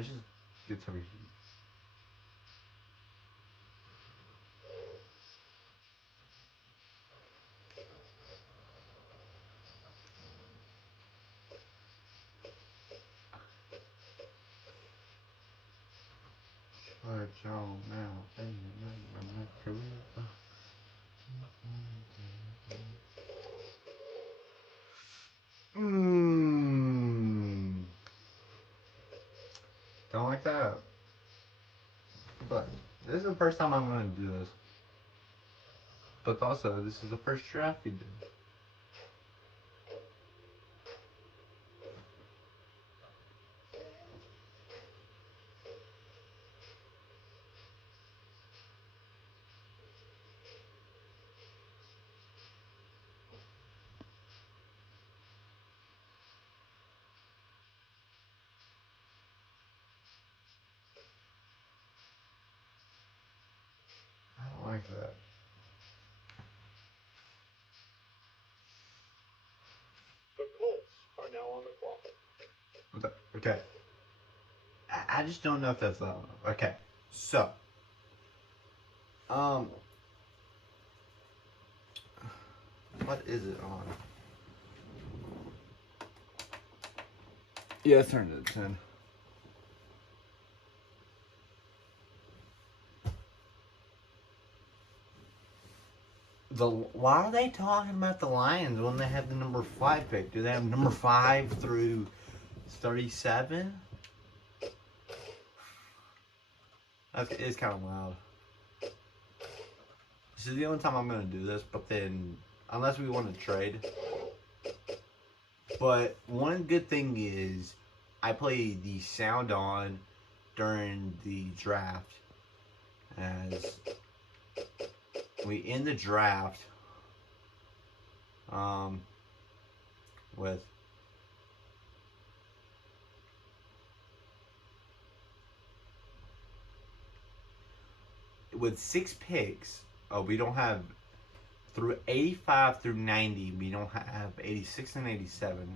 I just get some heat. But y'all now, Mmm. Don't like that. But this is the first time I'm gonna do this. But also, this is the first draft we did. I don't like that. The Colts are now on the clock. Okay. I just don't know if that's okay. So, um, what is it on? Yeah, it's turned to 10. Why are they talking about the Lions when they have the number 5 pick? Do they have number 5 through 37? It's kind of loud. This is the only time I'm going to do this, but then, unless we want to trade. But one good thing is, I play the sound on during the draft. As we end the draft with with 6 picks. We don't have through 85 through 90. We don't have 86 and 87,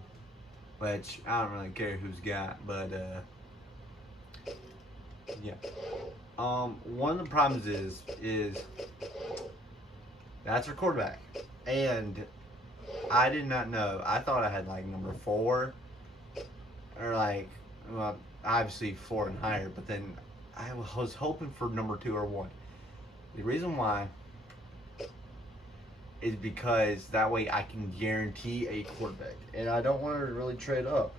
which I don't really care who's got, but yeah. One of the problems is that's our quarterback, and I did not know. I thought I had like number 4, or like, well, obviously 4 and higher, but then I was hoping for number 2 or 1. The reason why is because that way I can guarantee a quarterback, and I don't want to really trade up.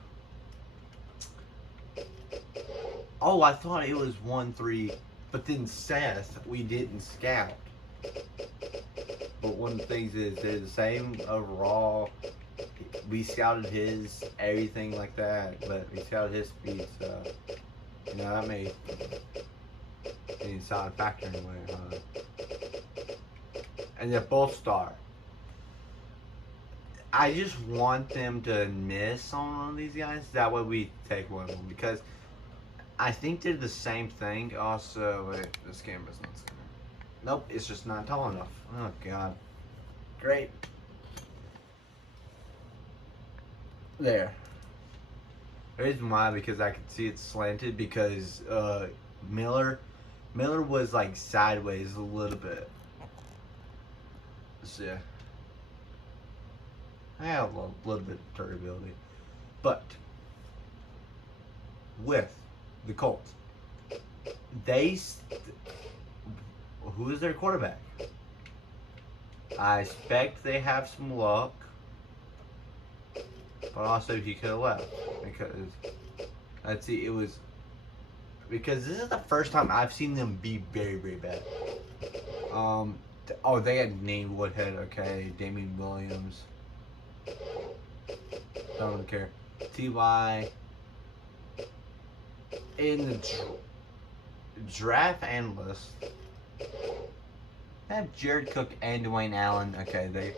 Oh, I thought it was 1-3, but then Seth we didn't scout. But one of the things is they're the same overall. We scouted his everything like that, but we scouted his speed, so you know that may be a solid factor anyway. And they're both star. I just want them to miss on one of these guys. That way we take one of them, because I think they're the same thing. Also, wait, this camera's not center. Nope, it's just not tall enough. Oh god. Great. There. The reason why, because I could see it slanted, because Miller was like sideways a little bit. So yeah. I have a little bit of durability. But with the Colts, who is their quarterback? I expect they have some luck, but also he could have left, because let's see, it was because this is the first time I've seen them be very, very bad. Oh, they had named Woodhead. Okay, Damian Williams. Don't really care. Ty in the draft analyst. They have Jared Cook and Dwayne Allen. Okay, they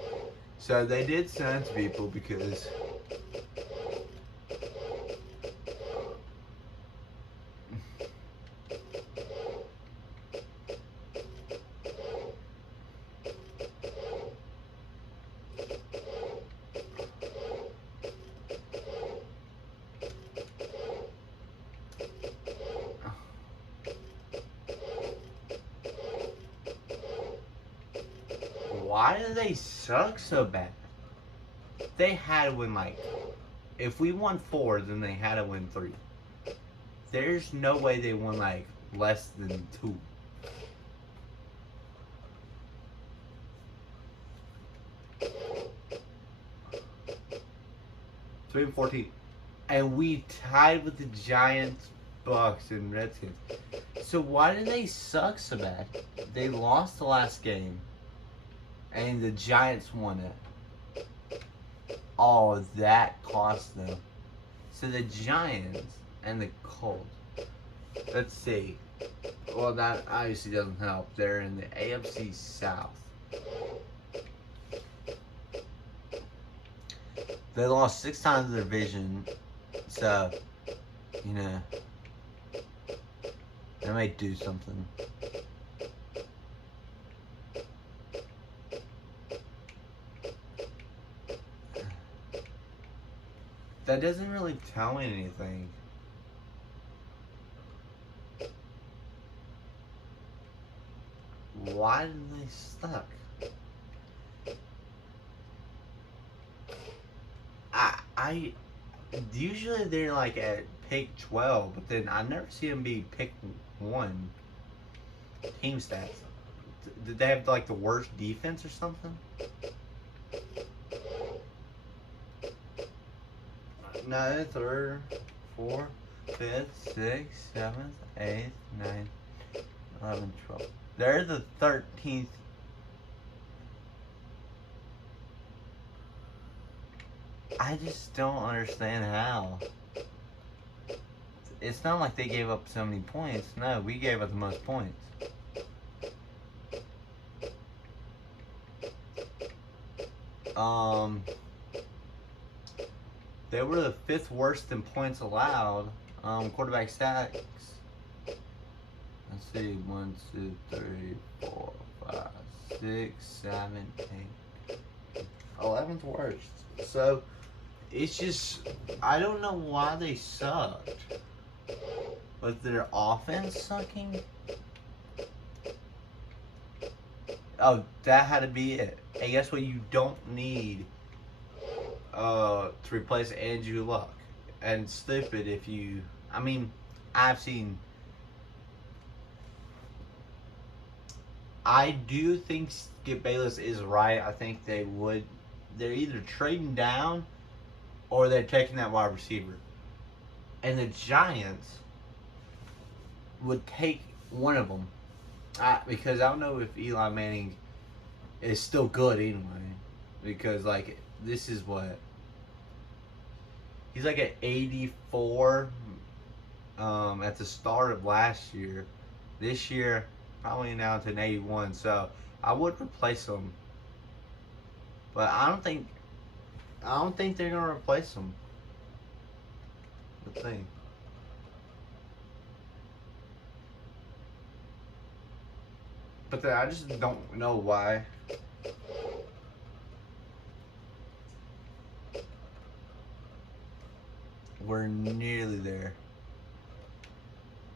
did sign people because why do they suck so bad? They had to win like, if we won 4, then they had to win 3. There's no way they won like less than 2. Three and 14, and we tied with the Giants, Bucks, and Redskins. So why do they suck so bad? They lost the last game, and the Giants won it. Oh, that cost them. So the Giants and the Colts. Let's see. Well, that obviously doesn't help. They're in the AFC South. They lost 6 times the division, so, you know, they might do something. That doesn't really tell me anything. Why did they suck? I usually they're like at pick 12, but then I never see them be pick 1. Team stats. Did they have like the worst defense or something? No, 3rd, 4th, 5th, 6th, 7th, 8th, 9th, 11th, 12th. They're the 13th. I just don't understand how. It's not like they gave up so many points. No, we gave up the most points. They were the 5th worst in points allowed. Quarterback sacks. Let's see, 1, 2, 3, 4, 5, 6, 7, 8. 11th worst. So it's just, I don't know why they sucked. Was their offense sucking? Oh, that had to be it. And guess what? You don't need to replace Andrew Luck. And stupid if you, I mean, I've seen. I do think Skip Bayless is right. I think they're either trading down or they're taking that wide receiver. And the Giants would take one of them. Because I don't know if Eli Manning is still good anyway. Because, like, this is what? He's like at 84 at the start of last year. This year, probably down to an 81. So, I would replace him. But I don't think they're going to replace him. The thing. But I just don't know why. We're nearly there.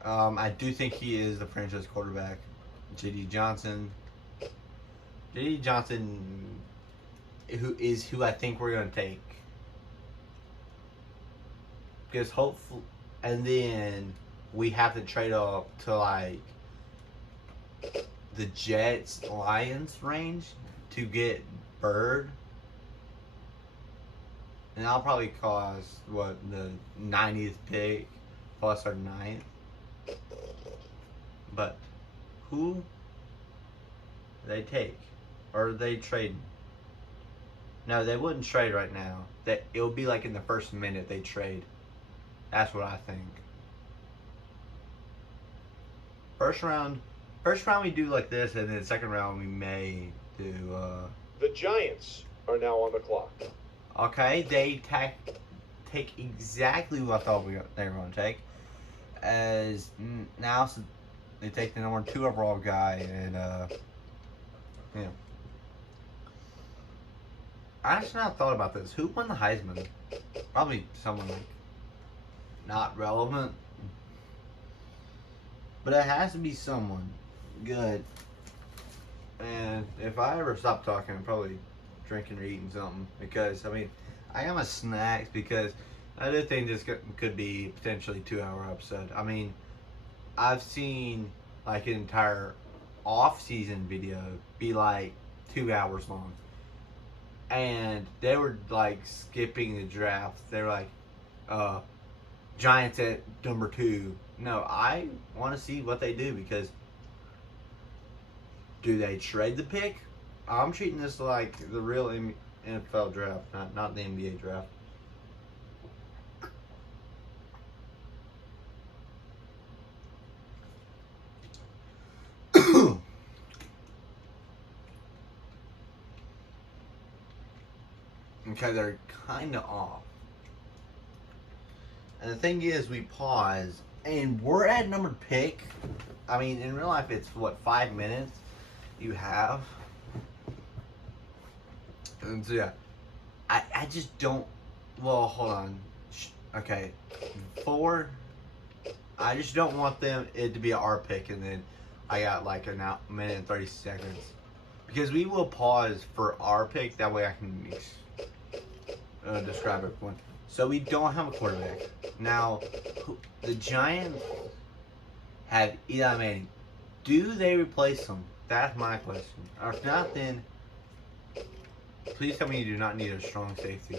I do think he is the franchise quarterback. J.D. Johnson, who I think we're going to take. Because hopefully, and then we have to trade up to like the Jets Lions range to get Bird. And that'll probably cost what, the 90th pick plus our 9th. But who they take? Or are they trading? No, they wouldn't trade right now. That it'll be like in the first minute they trade. That's what I think. First round we do like this, and then second round we may do. The Giants are now on the clock. Okay, they take exactly what I thought they were going to take. As now they take the number 2 overall guy, and yeah. I actually not thought about this. Who won the Heisman? Probably someone like not relevant, but it has to be someone good. And if I ever stop talking, I'm probably drinking or eating something because I got my snacks because I do think this could be potentially 2 hour episode. I've seen like an entire off-season video be like 2 hours long, and they were like skipping the draft. They were like, Giants at number 2. No, I want to see what they do because do they trade the pick? I'm treating this like the real NFL draft, not the NBA draft. Okay, they're kind of off. And the thing is, we pause, and we're at number pick. In real life, it's what, 5 minutes you have? And so, yeah. I just don't. Well, hold on. Okay. 4. I just don't want it to be our pick, and then I got like a minute and 30 seconds. Because we will pause for our pick, that way I can describe everyone. So we don't have a quarterback. Now, the Giants have Eli Manning. Do they replace him? That's my question. Or if not, then please tell me you do not need a strong safety.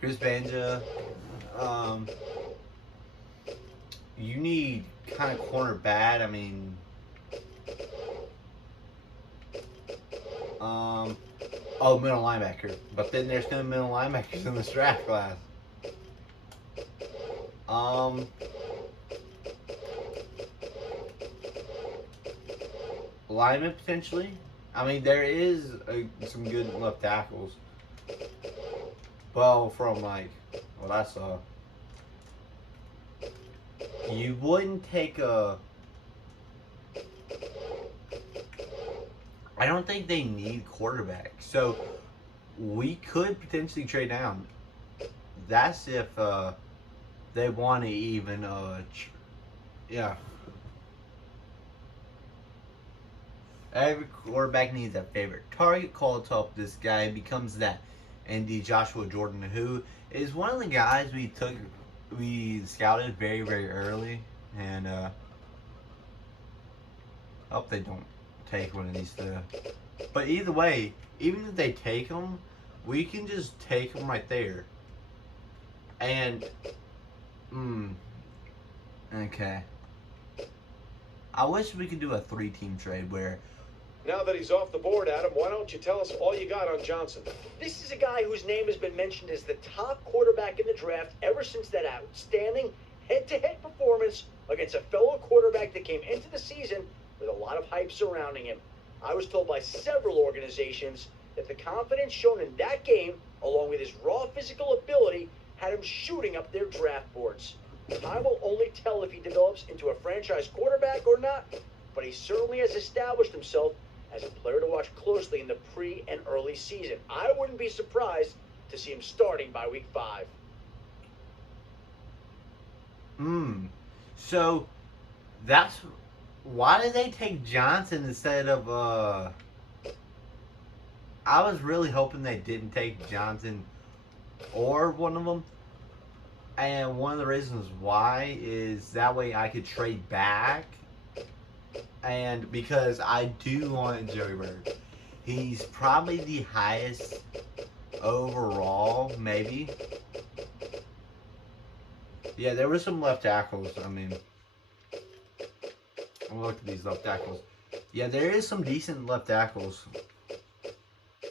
Chris Banja, you need kind of corner bad. Middle linebacker. But then there's no middle linebackers in this draft class. Lineman potentially. There is some good left tackles. Well, from what I saw, you wouldn't take a. I don't think they need quarterback, so we could potentially trade down. That's if they want to even yeah. Every quarterback needs a favorite target call to help this guy becomes that. And the Joshua Jordan, who is one of the guys we scouted very, very early, and hope they don't take one of these two. But either way, even if they take them, we can just take them right there. And, okay. I wish we could do a 3-team trade where. Now that he's off the board, Adam, why don't you tell us all you got on Johnson? This is a guy whose name has been mentioned as the top quarterback in the draft ever since that outstanding head-to-head performance against a fellow quarterback that came into the season with a lot of hype surrounding him. I was told by several organizations that the confidence shown in that game, along with his raw physical ability, had him shooting up their draft boards. Time will only tell if he develops into a franchise quarterback or not, but he certainly has established himself as a player to watch closely in the pre and early season. I wouldn't be surprised to see him starting by week 5. So that's why did they take Johnson instead of I was really hoping they didn't take Johnson or one of them. And one of the reasons why is that way I could trade back. And because I do want Joey Bird. He's probably the highest overall, maybe. Yeah, there were some left tackles. Look at these left tackles. Yeah, there is some decent left tackles.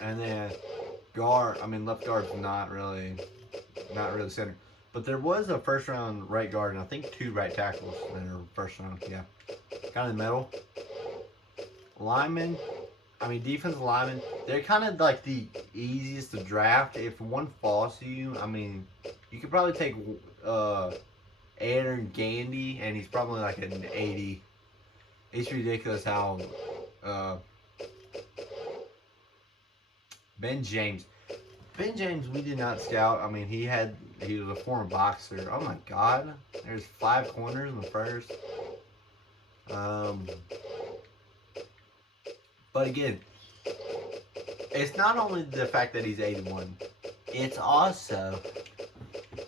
And then left guard's not really center. But there was a first round right guard and I think 2 right tackles in the first round, yeah. Kind of in the middle. Linemen, defensive linemen, they're kind of like the easiest to draft. If one falls to you, you could probably take Aaron Gandy, and he's probably like an 80. It's ridiculous how Ben James, we did not scout. He was a former boxer. Oh my God, there's 5 corners in the first. But again, it's not only the fact that he's 81. It's also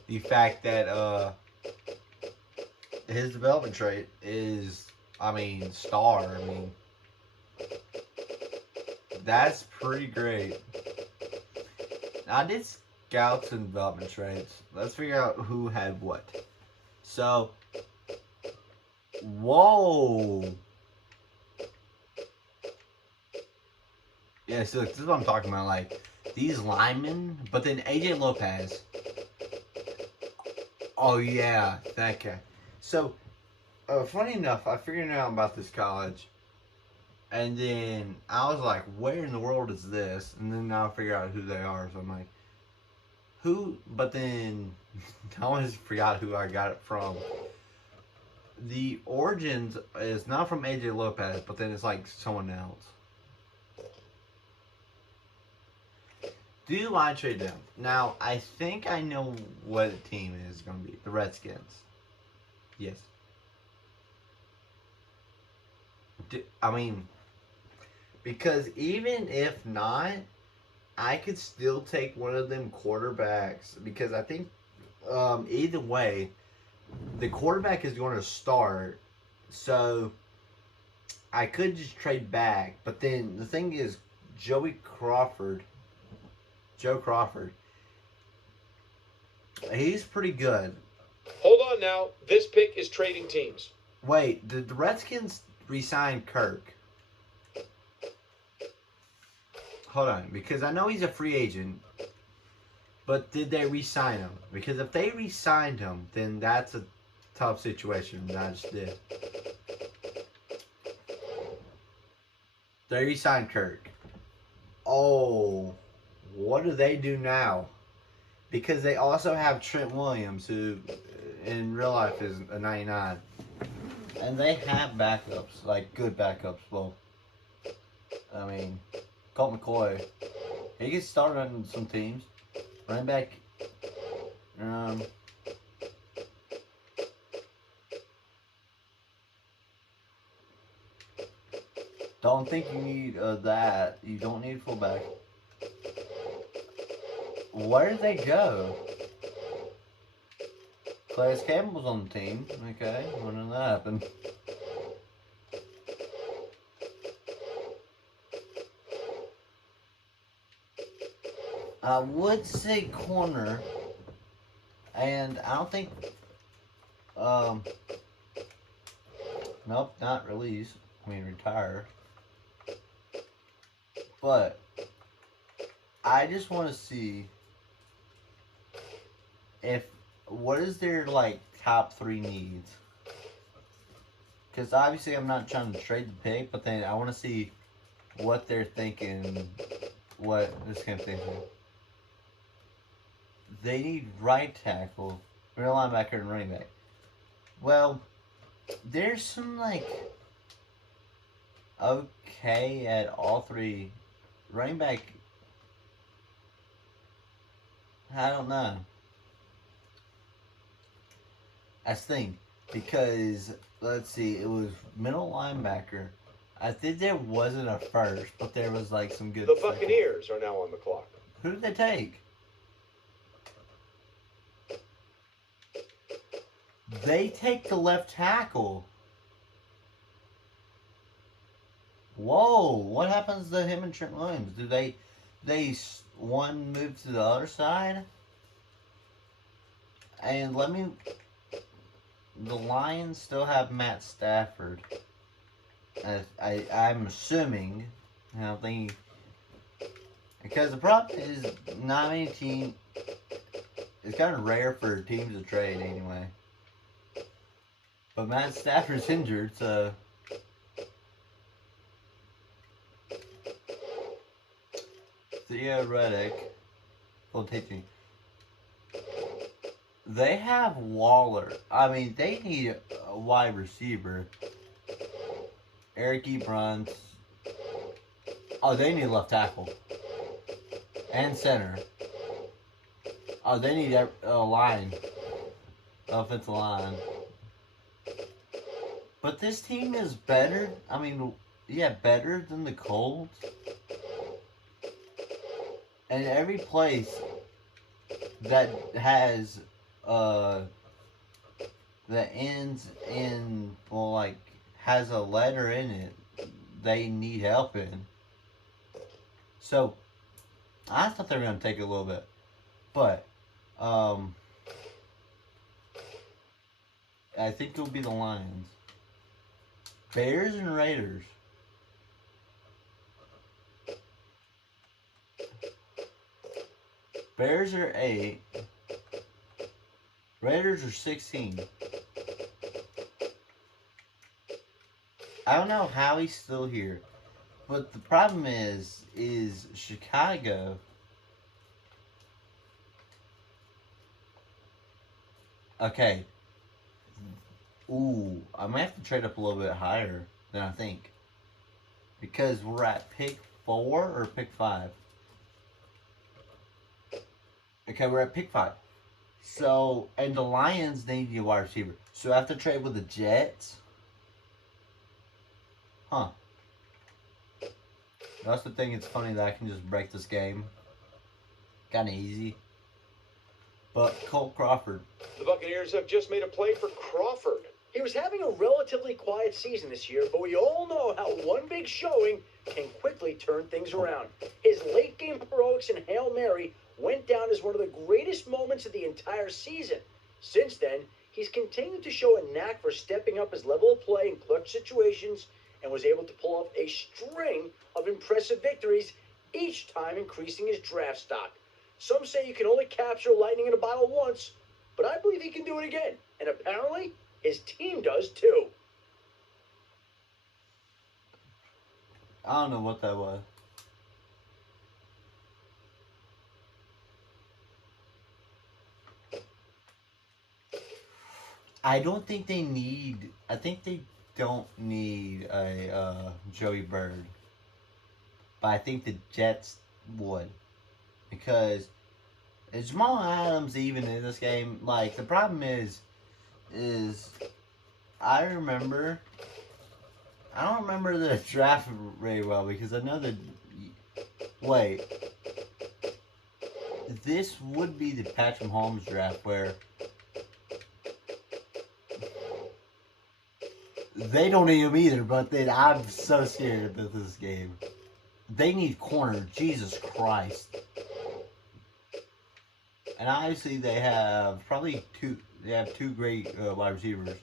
the fact that his development trait is, I mean, star. I mean, that's pretty great. I did scouts and development traits. Let's figure out who had what. So, whoa. Yeah, so this is what I'm talking about. Like, these linemen, but then AJ Lopez. Oh, yeah, that guy. So, funny enough, I figured out about this college. And then I was like, where in the world is this? And then now I figure out who they are. So I'm like, who? But then I always forgot who I got it from. The origins is not from AJ Lopez, but then it's like someone else. Do I trade them? Now, I think I know what the team is going to be. The Redskins. Yes. I mean, because even if not, I could still take one of them quarterbacks. Because I think either way, the quarterback is going to start. So I could just trade back. But then the thing is, Joe Crawford, he's pretty good. Hold on now. This pick is trading teams. Wait, did the Redskins re-sign Kirk? Hold on, because I know he's a free agent, but did they re-sign him? Because if they re-signed him, then that's a tough situation. I just did. They re-signed Kirk. Oh, what do they do now? Because they also have Trent Williams, who in real life is a 99. And they have backups, like good backups. Well, I mean, Colt McCoy, he gets started on some teams. Running back, don't think you need that. You don't need fullback. Where did they go? Clay Campbell's on the team. Okay, when did that happen? I would say corner, and I don't think. Nope, not release. I mean retire. But I just want to see if what is their like top 3 needs. Because obviously I'm not trying to trade the pick, but then I want to see what they're thinking. What this kind of thing. They need right tackle, middle linebacker, and running back. Well, there's some like okay at all 3. Running back, I don't know. I think because let's see, it was middle linebacker. I think there wasn't a first, but there was like some good. The Buccaneers are now on the clock. Who did they take? They take the left tackle. Whoa! What happens to him and Trent Williams? Do they one move to the other side? And the Lions still have Matt Stafford. I'm assuming. I don't think. Because the problem is, not many teams. It's kind of rare for teams to trade anyway. But Matt Stafford's injured, so. Theoretic. Well, teaching. They have Waller. I mean, they need a wide receiver. Eric Ebron's. Oh, they need left tackle. And center. Oh, they need a line. Offensive line. But this team is better. I mean, Yeah, better than the Colts. And every place that has uh that ends in, well, like, has a letter in it they need help in. So I thought they were gonna take a little bit. But um I think it'll be the Lions. Bears and Raiders. Bears are 8. Raiders are 16. I don't know how he's still here. But the problem is Chicago. Okay. Ooh, I might have to trade up a little bit higher than I think. Because we're at pick 4 or pick 5. Okay, we're at pick 5. So, and the Lions, they need a wide receiver. So I have to trade with the Jets. Huh. That's the thing, it's funny that I can just break this game. Kinda easy. But Colt Crawford. The Buccaneers have just made a play for Crawford. He was having a relatively quiet season this year, but we all know how one big showing can quickly turn things around. His late game heroics and Hail Mary went down as one of the greatest moments of the entire season. Since then, he's continued to show a knack for stepping up his level of play in clutch situations and was able to pull off a string of impressive victories, each time increasing his draft stock. Some say you can only capture lightning in a bottle once, but I believe he can do it again, and apparently his team does too. I don't know what that was. I don't think they need. I think they don't need a Joey Bird, but I think the Jets would, because is Jamal Adams even in this game? Like, the problem is I remember. I don't remember the draft very well because I know that. Wait, this would be the Patrick Mahomes draft where they don't need him either, but then I'm so scared of this game. They need corner, Jesus Christ. And obviously they have probably two. They have two great wide receivers.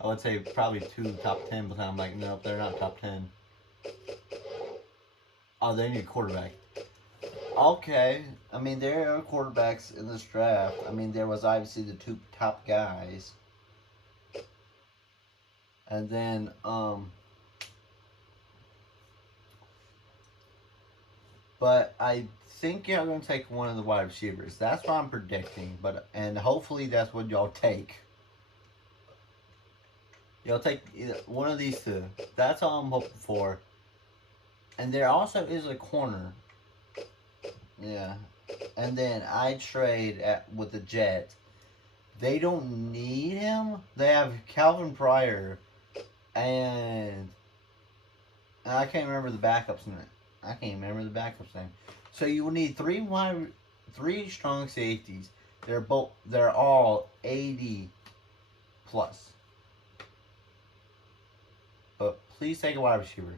I would say probably 2 top 10, but I'm like, nope, they're not top 10. Oh, they need a quarterback. Okay, I mean, there are quarterbacks in this draft. I mean, there was obviously the 2 top guys. And then, but I think y'all gonna take one of the wide receivers. That's what I'm predicting. And hopefully that's what y'all take. Y'all take either one of these 2. That's all I'm hoping for. And there also is a corner. Yeah. And then I trade with the Jets. They don't need him. They have Calvin Pryor and I can't remember the backup's name. I can't remember the backup's name. So you will need 3 strong safeties. They're all 80 plus. But please take a wide receiver.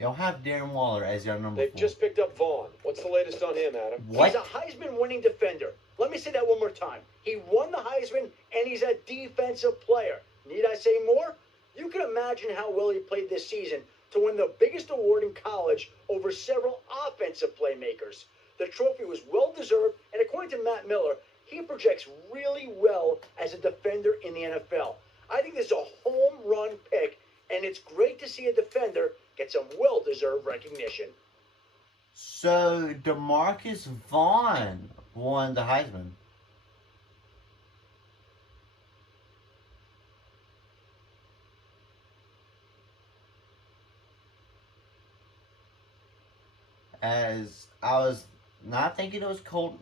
You'll have Darren Waller as your number 4. They've just picked up Vaughn. What's the latest on him, Adam? What? He's a Heisman-winning defender. Let me say that one more time. He won the Heisman, and he's a defensive player. Need I say more? You can imagine how well he played this season to win the biggest award in college over several offensive playmakers. The trophy was well-deserved, and according to Matt Miller, he projects really well as a defender in the NFL. I think this is a home run pick, and it's great to see a defender get some well-deserved recognition. So DeMarcus Vaughn won the Heisman. As I was not thinking it was Colt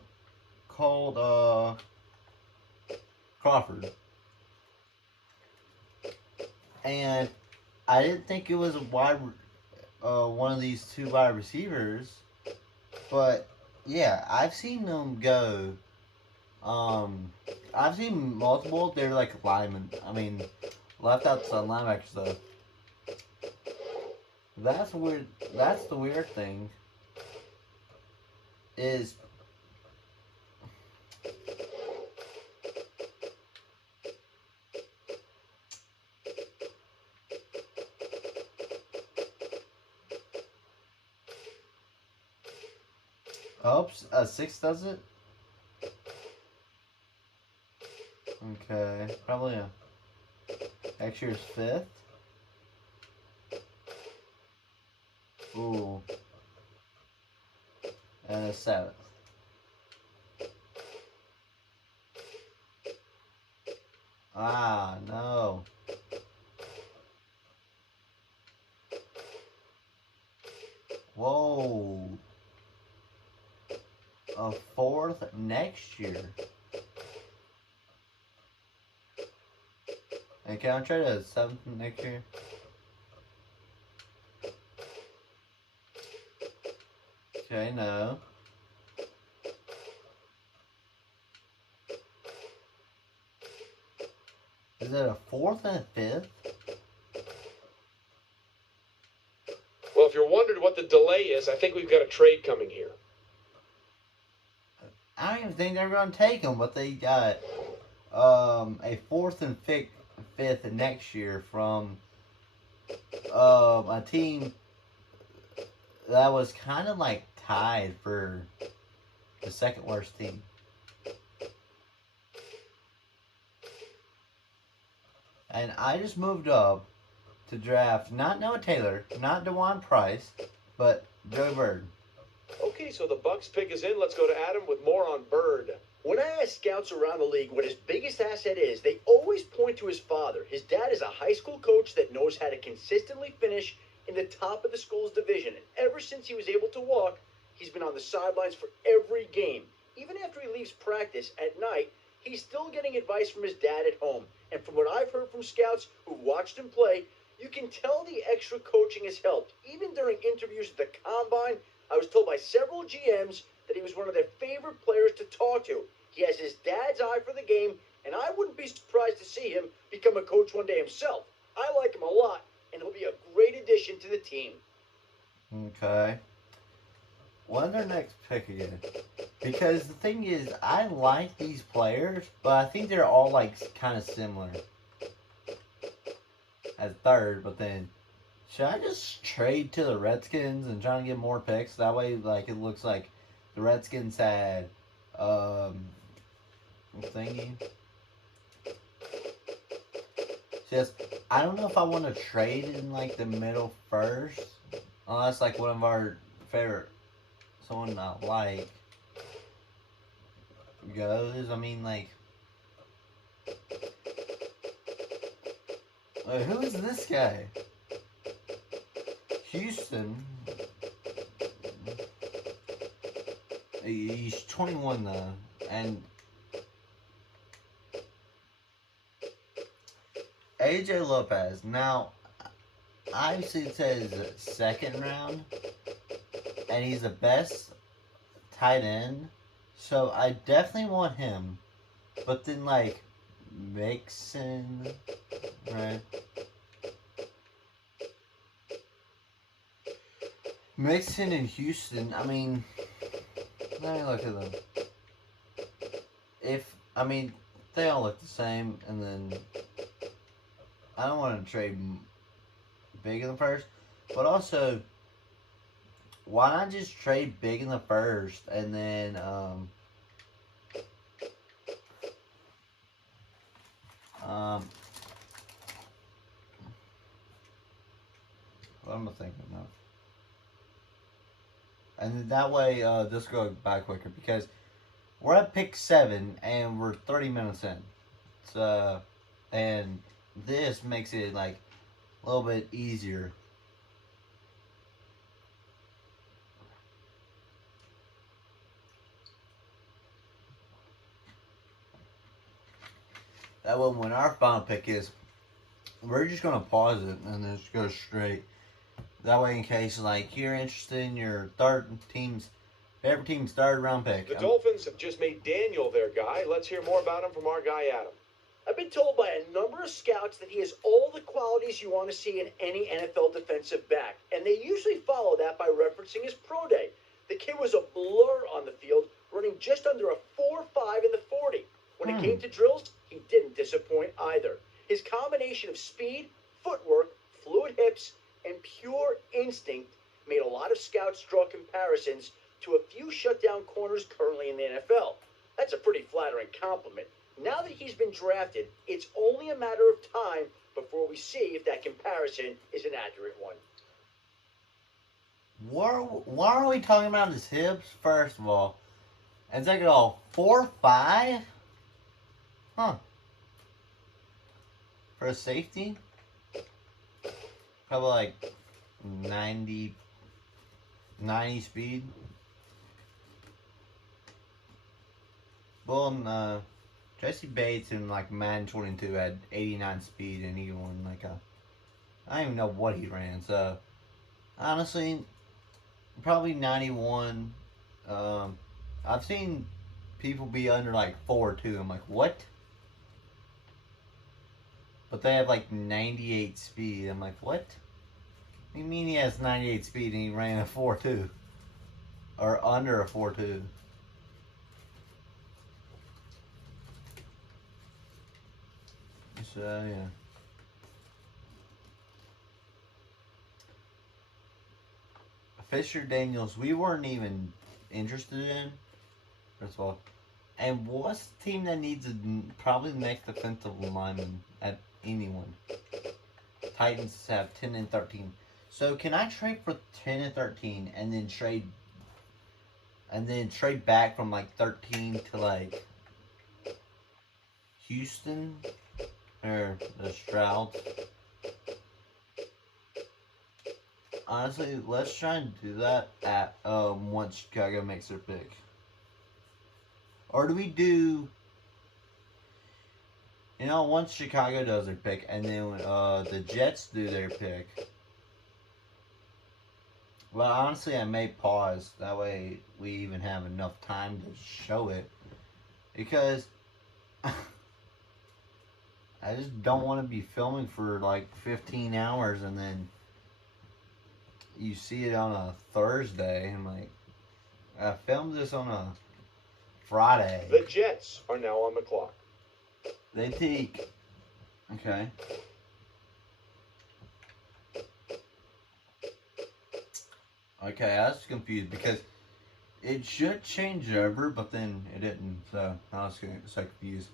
Crawford. And I didn't think it was a one of these two wide receivers, but yeah, I've seen them go. Um, I've seen multiple. They're like linemen. I mean, left outside linebackers though. That's weird. That's the weird thing. Is oops, a six does it? Okay, probably a next year's fifth. Ooh, and a seventh. Ah, no. Whoa. A fourth next year. And can I try to a seventh next year? Okay, no. Is it a fourth and a fifth? Well, if you're wondering what the delay is, I think we've got a trade coming here. I don't even think they're going to take them, but they got a fourth and fifth next year from a team that was kind of like tied for the second worst team. And I just moved up to draft not Noah Taylor, not DeJuan Price, but Joe Bird. Okay, so the Bucks pick is in. Let's go to Adam with more on Bird. When I ask scouts around the league what his biggest asset is, they always point to his father. His dad is a high school coach that knows how to consistently finish in the top of the school's division. And ever since he was able to walk, he's been on the sidelines for every game. Even after he leaves practice at night, he's still getting advice from his dad at home. And from what I've heard from scouts who've watched him play, you can tell the extra coaching has helped. Even during interviews at the combine, I was told by several GMs that he was one of their favorite players to talk to. He has his dad's eye for the game, and I wouldn't be surprised to see him become a coach one day himself. I like him a lot, and he'll be a great addition to the team. Okay. When's their next pick again? Because the thing is, I like these players, but I think they're all like kind of similar. At third, but then should I just trade to the Redskins and try to get more picks? That way, like it looks like the Redskins had thingy. Just I don't know if I want to trade in like the middle first, unless like one of our favorite someone I like goes. I mean like. Who is this guy? Houston. He's 21 though, and AJ Lopez. Now, obviously it says second round, and he's the best tight end, so I definitely want him. But then like Mixon, right? Mixon and Houston. I mean, let me look at them. They all look the same, and then I don't want to trade big in the first, but also, why not just trade big in the first and then what am I thinking of? And that way, this go by quicker because we're at pick 7 and we're 30 minutes in. So, and this makes it like a little bit easier. That way, when our final pick is, we're just gonna pause it and then just go straight. That way, in case like you're interested in your favorite team's third round pick. The Dolphins have just made Daniel their guy. Let's hear more about him from our guy Adam. I've been told by a number of scouts that he has all the qualities you want to see in any NFL defensive back, and they usually follow that by referencing his pro day. The kid was a blur on the field, running just under a 4.5 in the 40. When it came to drills, he didn't disappoint either. His combination of speed, footwork, fluid hips, and pure instinct made a lot of scouts draw comparisons to a few shutdown corners currently in the NFL. That's a pretty flattering compliment. Now that he's been drafted, it's only a matter of time before we see if that comparison is an accurate one. Why are we talking about his hips, first of all? And second of all, 4.5? Huh. For a safety? Probably like 90 speed. Well, Jesse Bates in like Madden 22 had 89 speed and he won like I don't even know what he ran, so honestly, probably 91. I've seen people be under like 4.2. I'm like, what? But they have like 98 speed. I'm like, what? What do you mean he has 98 speed and he ran a 4.2? Or under a 4.2? So, yeah. Fisher Daniels, we weren't even interested in, first of all. And what's the team that needs probably the next defensive lineman at anyone? Titans have 10 and 13. So can I trade for 10 and 13 and then trade back from like 13 to like Houston or the Stroud? Honestly, let's try and do that at once Chicago makes their pick. Or do we do, once Chicago does their pick and then the Jets do their pick. Well, honestly, I may pause. That way we even have enough time to show it. Because I just don't want to be filming for like 15 hours and then you see it on a Thursday. I'm like, I filmed this on a Friday. The Jets are now on the clock. They take. Okay. Okay, I was confused because it should change over, but then it didn't. So I was so confused.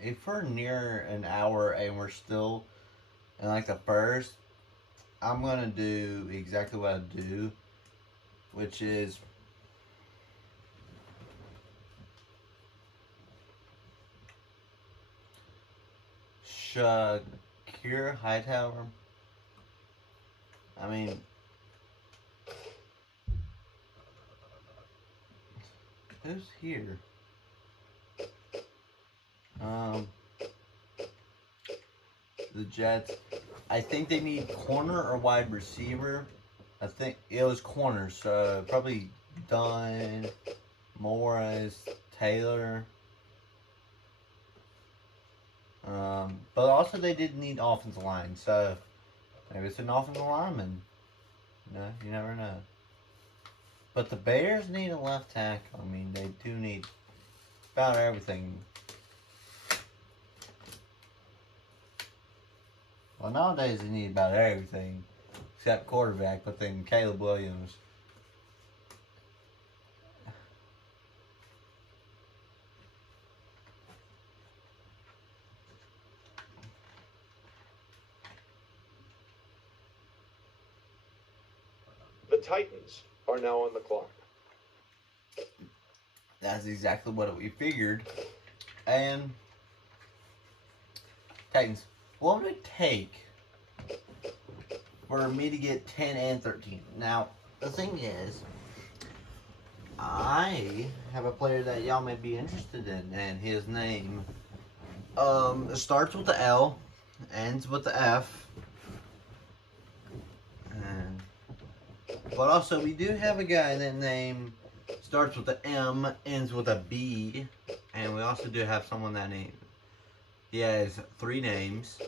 If we're near an hour and we're still in like the first, I'm gonna do exactly what I do, which is Shakir Hightower. I mean, who's here? The Jets. I think they need corner or wide receiver. I think it was corner, so probably Dunn, Morris, Taylor. But also they did need offensive line, so maybe it's an offensive lineman. You never know. But the Bears need a left tackle. I mean, they do need about everything. Well, nowadays they need about everything except quarterback, but then Caleb Williams. The Titans are now on the clock. That's exactly what we figured. And Titans, what would it take for me to get 10 and 13? Now, the thing is, I have a player that y'all may be interested in, and his name starts with the L, ends with the F, and but also we do have a guy that name starts with the M, ends with a B, and we also do have someone that name. He has 3 names.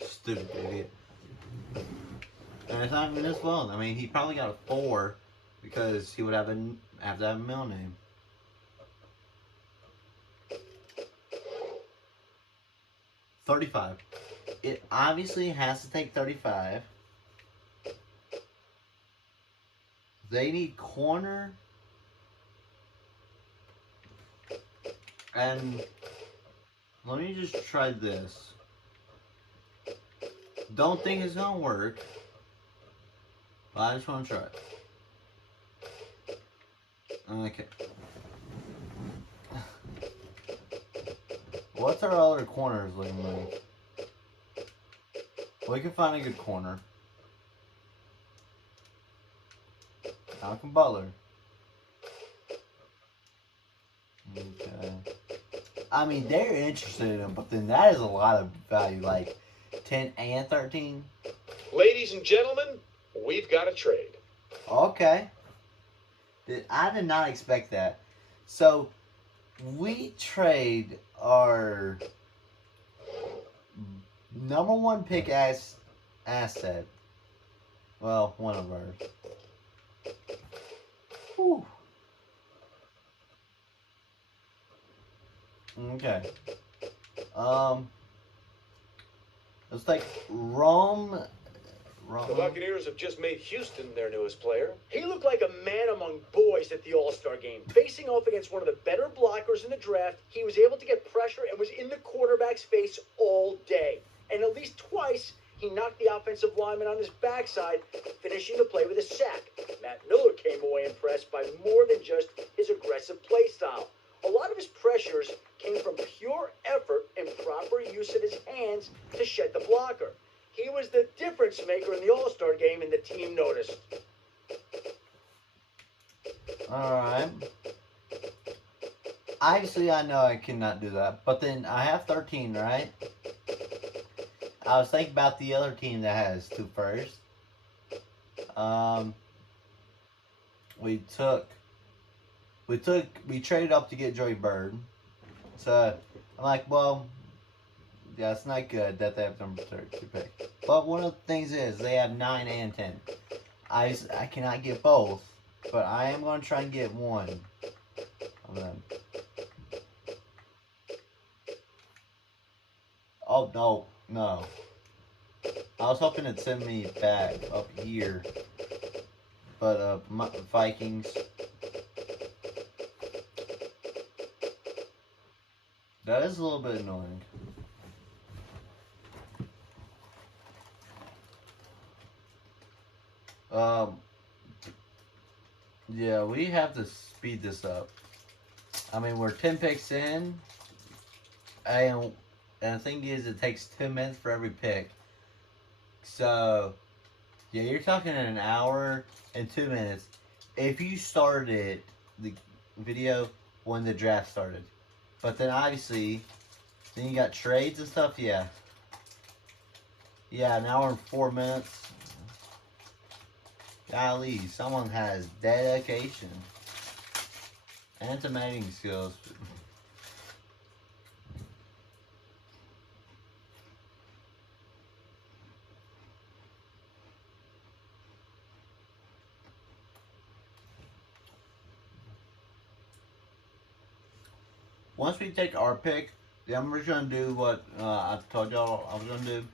Stupid idiot. And it's not even his fault. I mean, he probably got a 4 because he would have to have a middle name. $35. It obviously has to take 35. They need corner. And let me just try this. Don't think it's gonna work. But I just want to try it. Okay. What's our other corners looking like? We can find a good corner. Malcolm Butler. Okay. I mean, they're interested in him, but then that is a lot of value, like 10 and 13. Ladies and gentlemen, we've got a trade. Okay. I did not expect that. So, we trade our number 1 pick asset. Well, one of ours. Whew. Okay. Let's take Rome. The Buccaneers have just made Houston their newest player. He looked like a man among boys at the All-Star game. Facing off against one of the better blockers in the draft, he was able to get pressure and was in the quarterback's face all day. And at least twice, he knocked the offensive lineman on his backside, finishing the play with a sack. Matt Miller came away impressed by more than just his aggressive play style. A lot of his pressures came from pure effort and proper use of his hands to shed the blocker. He was the difference maker in the All-Star game, and the team noticed. Alright. Obviously, I know I cannot do that. But then I have 13, right? I was thinking about the other team that has 2 firsts. We traded up to get Joey Bird. So, I'm like, well, yeah, it's not good that they have number 32 pick. But one of the things is they have 9 and 10. I cannot get both, but I am going to try and get one of them. Oh, no. I was hoping it'd send me back up here. But, Vikings. That is a little bit annoying. Yeah, we have to speed this up. I mean, we're 10 picks in, and the thing is, it takes 2 minutes for every pick. So, yeah, you're talking an hour and 2 minutes. If you started the video when the draft started. But then obviously, then you got trades and stuff, yeah. Yeah, an hour and 4 minutes. Golly, someone has dedication and estimating skills. Once we take our pick, then we're going to do what I told y'all I was going to do.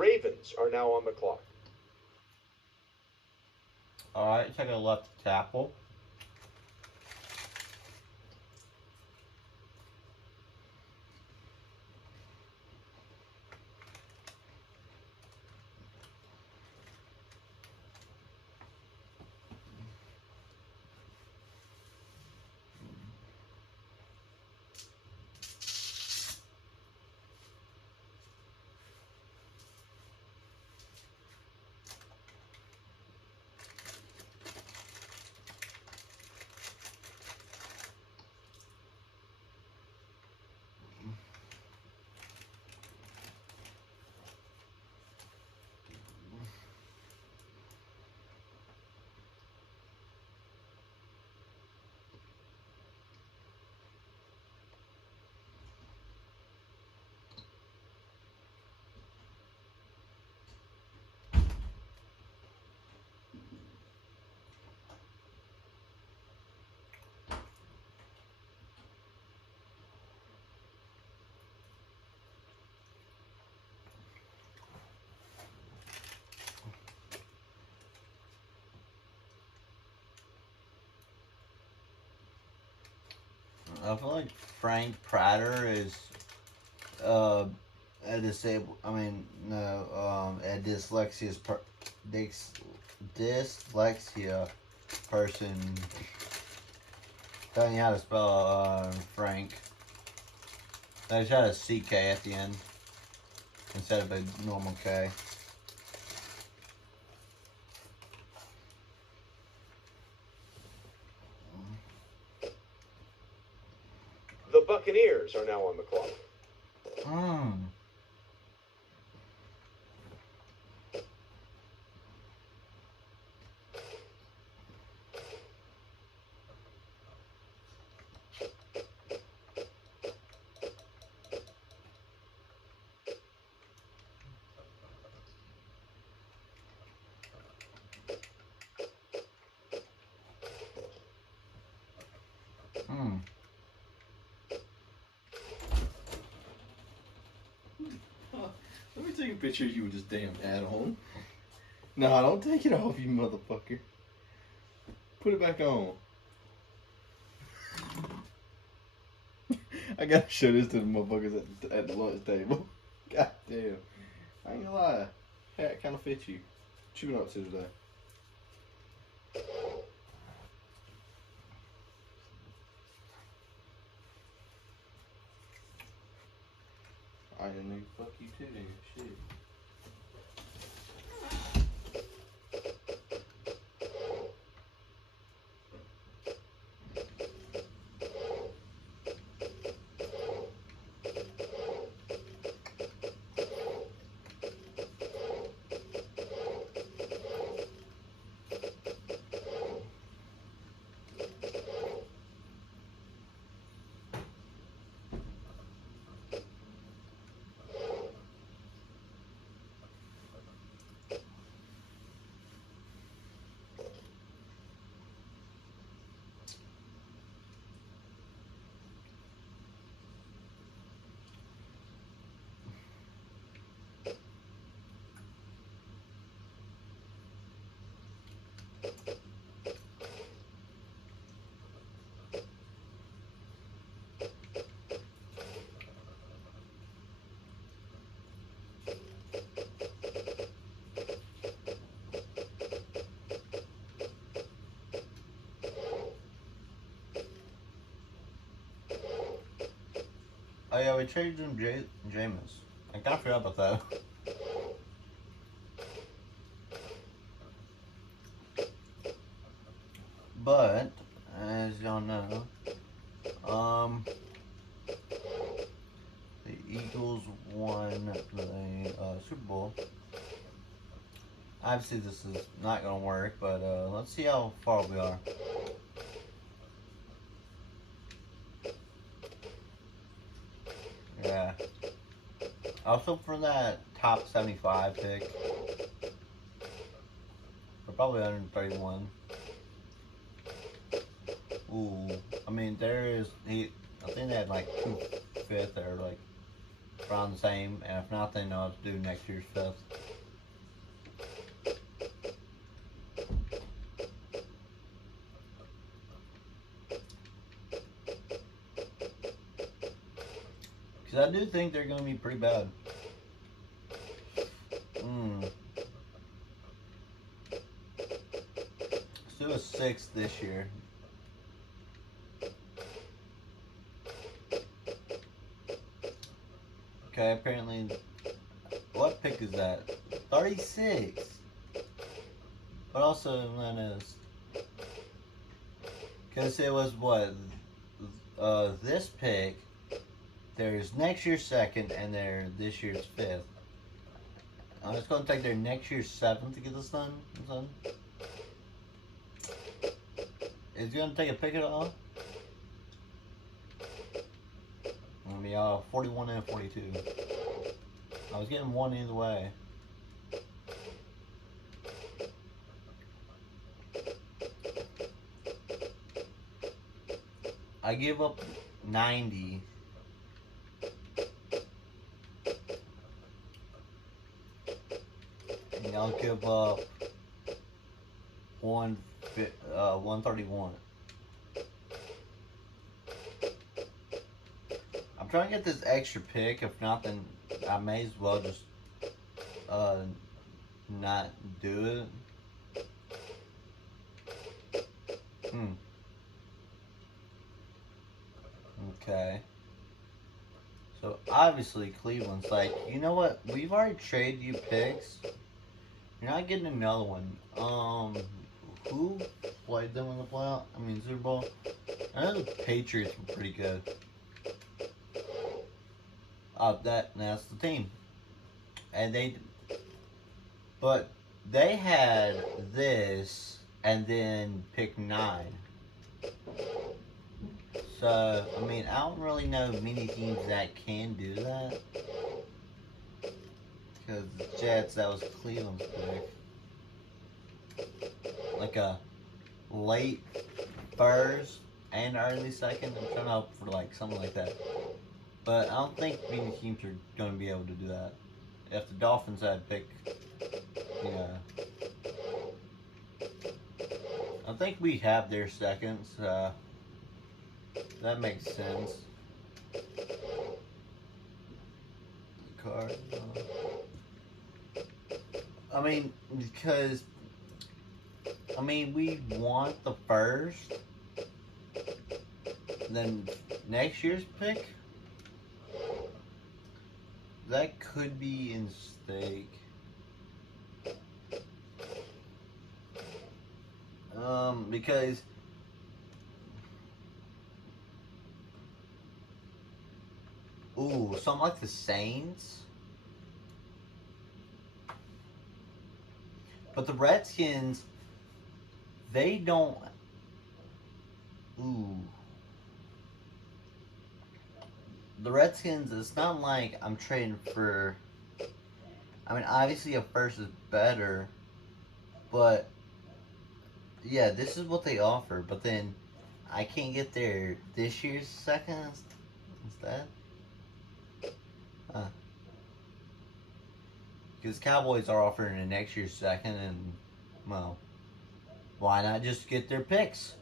Ravens are now on the clock. Alright, take a left tackle. I feel like Frank Prater is a disabled. I mean, no, a dyslexia person. Telling you how to spell Frank. I just had a CK at the end instead of a normal K. The Buccaneers are now on the clock. Hmm. Hmm. Let me take a picture of you with this damn hat on. No, don't take it off, you motherfucker. Put it back on. I gotta show this to the motherfuckers at the lunch table. God damn. I ain't gonna lie. Hat kinda fits you. What you been up to today? I knew. Fuck you too, nigga. Shit. Oh yeah, we traded him Jameis. I kinda forgot about that. But, as y'all know, the Eagles won the Super Bowl. Obviously this is not gonna work, but let's see how far we are. Yeah. Also for that top 75 pick. We're probably 131. Ooh. I mean I think they had like 2 fifth or like around the same, and if not then I'll do next year's fifth. Because I do think they're going to be pretty bad. Let's do a 6 this year. Okay, apparently, what pick is that? 36. But also, because it was what? This pick, there's next year's 2nd, and this year's 5th. It's going to take their next year's 7th to get this done. Is it going to take a pick at all? I mean, 41 and 42. I was getting one either way. I give up 90. And I'll give up 131. I'm trying to get this extra pick. If not, then I may as well just not do it. Okay. So obviously Cleveland's like, you know what? We've already traded you picks. You're not getting another one. Who played them in the playoff? I mean, Super Bowl. I know the Patriots were pretty good. That's the team, and but they had this and then pick 9. So I mean, I don't really know many teams that can do that. Because the Jets, that was Cleveland's pick. Like a late first and early second. I'm trying to hope for like something like that. But I don't think many teams are going to be able to do that. If the Dolphins had picked, I think we have their seconds. That makes sense. Card. I mean, because we want the first, then next year's pick. That could be in stake. Because something like the Saints. But the Redskins, they don't. The Redskins, it's not like I'm trading for. I mean, obviously a first is better, but yeah, this is what they offer. But then I can't get their this year's second instead. Because Cowboys are offering the next year's second, and well, why not just get their picks?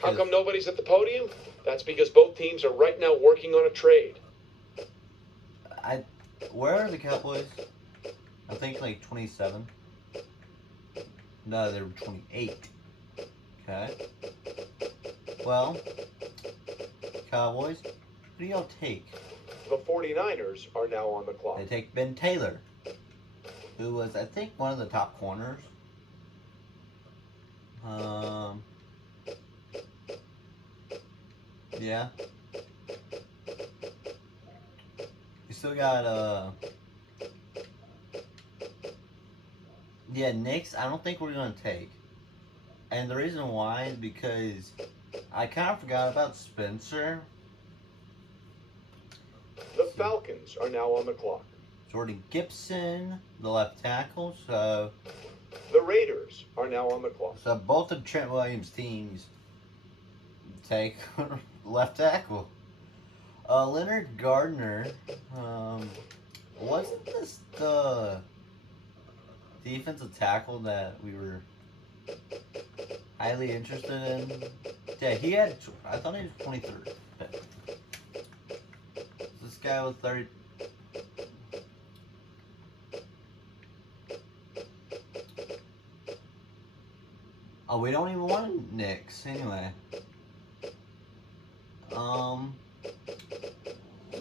How come nobody's at the podium? That's because both teams are right now working on a trade. Where are the Cowboys? I think like 27. No, they were 28. Okay. Well, Cowboys, who do y'all take? The 49ers are now on the clock. They take Ben Taylor, who was, I think, one of the top corners. Yeah. We still got, Knicks, I don't think we're going to take. And the reason why is because I kind of forgot about Spencer. The Falcons are now on the clock. Jordan Gibson, the left tackle, so... The Raiders are now on the clock. So both of Trent Williams' teams take left tackle. Leonard Gardner, wasn't this the defensive tackle that we were highly interested in? Yeah, I thought he was 23. This guy with 30. Oh, we don't even want Knicks anyway. So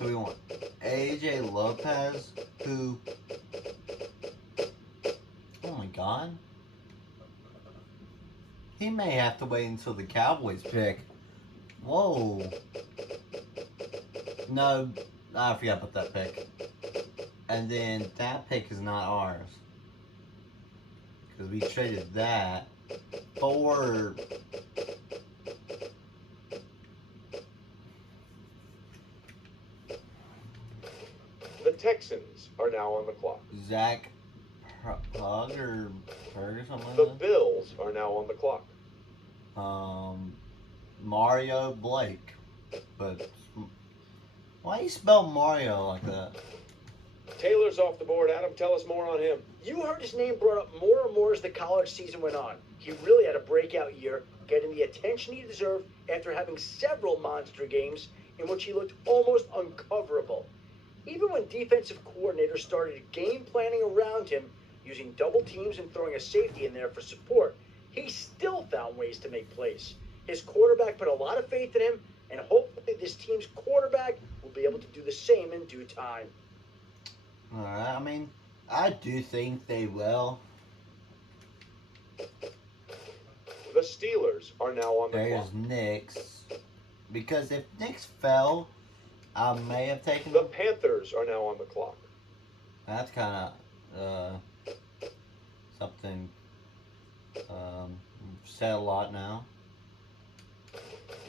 we want AJ Lopez, who, oh my God, he may have to wait until the Cowboys pick. Whoa. No, I forgot about that pick. And then that pick is not ours. Because we traded that for The Texans are now on the clock. Zach Pug or Berg or something The like Bills are now on the clock. that. Mario Blake. But why do you spell Mario like that? Taylor's off the board. Adam, tell us more on him. You heard his name brought up more and more as the college season went on. He really had a breakout year, getting the attention he deserved after having several monster games in which he looked almost uncoverable. Even when defensive coordinators started game planning around him, using double teams and throwing a safety in there for support, he still found ways to make plays. His quarterback put a lot of faith in him, and hopefully this team's quarterback will be able to do the same in due time. Alright, I mean, I do think they will. The Steelers are now on the clock. There's Knicks. Because if Knicks fell, I may have taken The them. Panthers are now on the clock. That's kind of something said a lot now.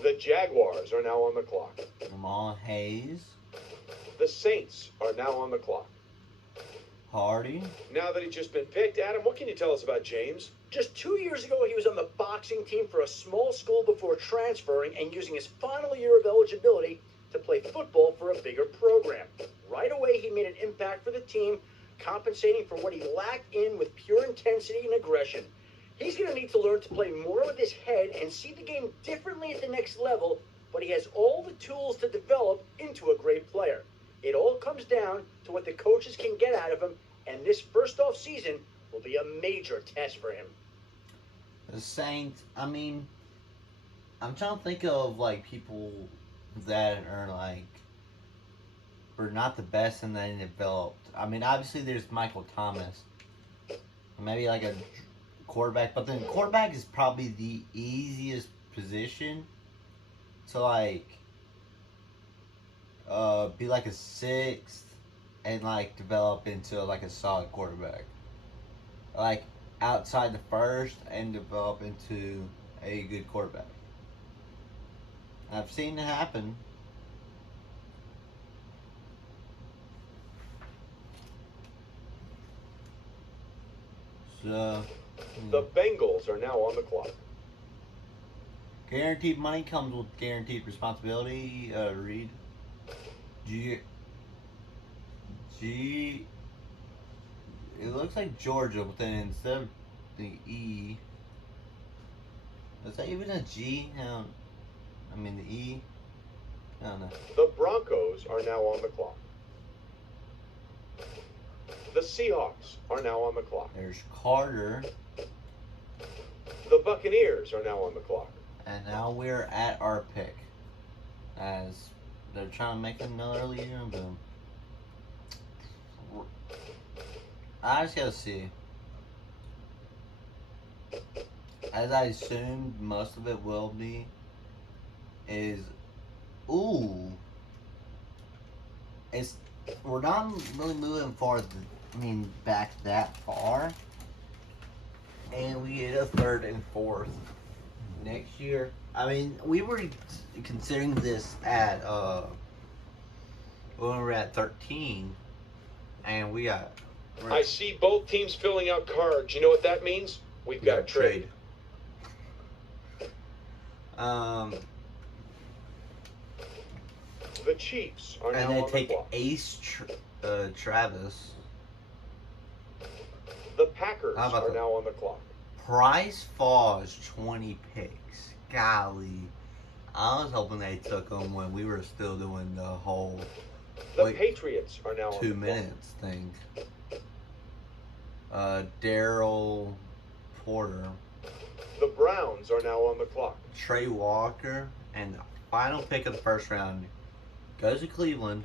The Jaguars are now on the clock. Jamal Hayes, The Saints are now on the clock. Hardy. Now that he's just been picked, Adam, what can you tell us about James? Just 2 years ago, he was on the boxing team for a small school before transferring and using his final year of eligibility to play football for a bigger program. Right away, he made an impact for the team, compensating for what he lacked in with pure intensity and aggression. He's going to need to learn to play more with his head and see the game differently at the next level, but he has all the tools to develop into a great player. It all comes down to what the coaches can get out of him, and this first off season will be a major test for him. The Saints, I mean, I'm trying to think of, like, people that are, like, were not the best and then developed. I mean, obviously there's Michael Thomas. Maybe, like, a quarterback. But then quarterback is probably the easiest position to, like, be, like, a sixth and, like, develop into, like, a solid quarterback. Like, outside the first and develop into a good quarterback. I've seen it happen. So, The Bengals are now on the clock. guaranteed money comes with guaranteed responsibility. Read. It looks like Georgia, but then instead of the E, is that even a G? No, I mean the E. I don't know. The Broncos are now on the clock. The Seahawks are now on the clock. There's Carter, The Buccaneers are now on the clock. and now we're at our pick, as they're trying to make another early year and boom. I just gotta see. As I assume most of it will be, is, ooh, it's, we're not really moving back that far, and we get a third and fourth next year. I mean, we were considering this at, when we were at 13, and we got, I see both teams filling out cards. You know what that means? We've got a trade. The Chiefs are now and they on the take clock. Ace Travis. The Packers How about are that? now on the clock. Price falls 20 picks. Golly. I was hoping they took him when we were still doing the whole The Wait, Patriots are now on 2 the clock. minutes thing. Daryl Porter, The Browns are now on the clock. Trey Walker, and the final pick of the first round goes to Cleveland.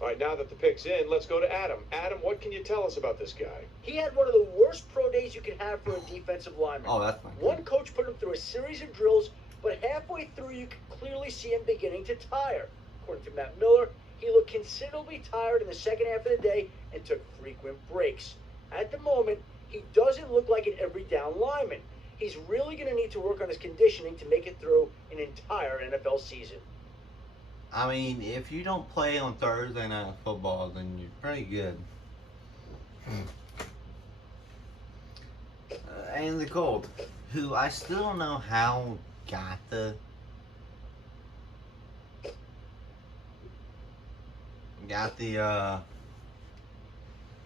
All right, now that the pick's in, let's go to Adam. Adam, what can you tell us about this guy? He had one of the worst pro days you could have for a defensive lineman. Oh, that's not One good. coach put him through a series of drills, but halfway through you could clearly see him beginning to tire. According to Matt Miller, he looked considerably tired in the second half of the day and took frequent breaks. At the moment, he doesn't look like an every down lineman. He's really going to need to work on his conditioning to make it through an entire NFL season. I mean, if you don't play on Thursday Night Football, then you're pretty good. And the Colts, who I still don't know how got the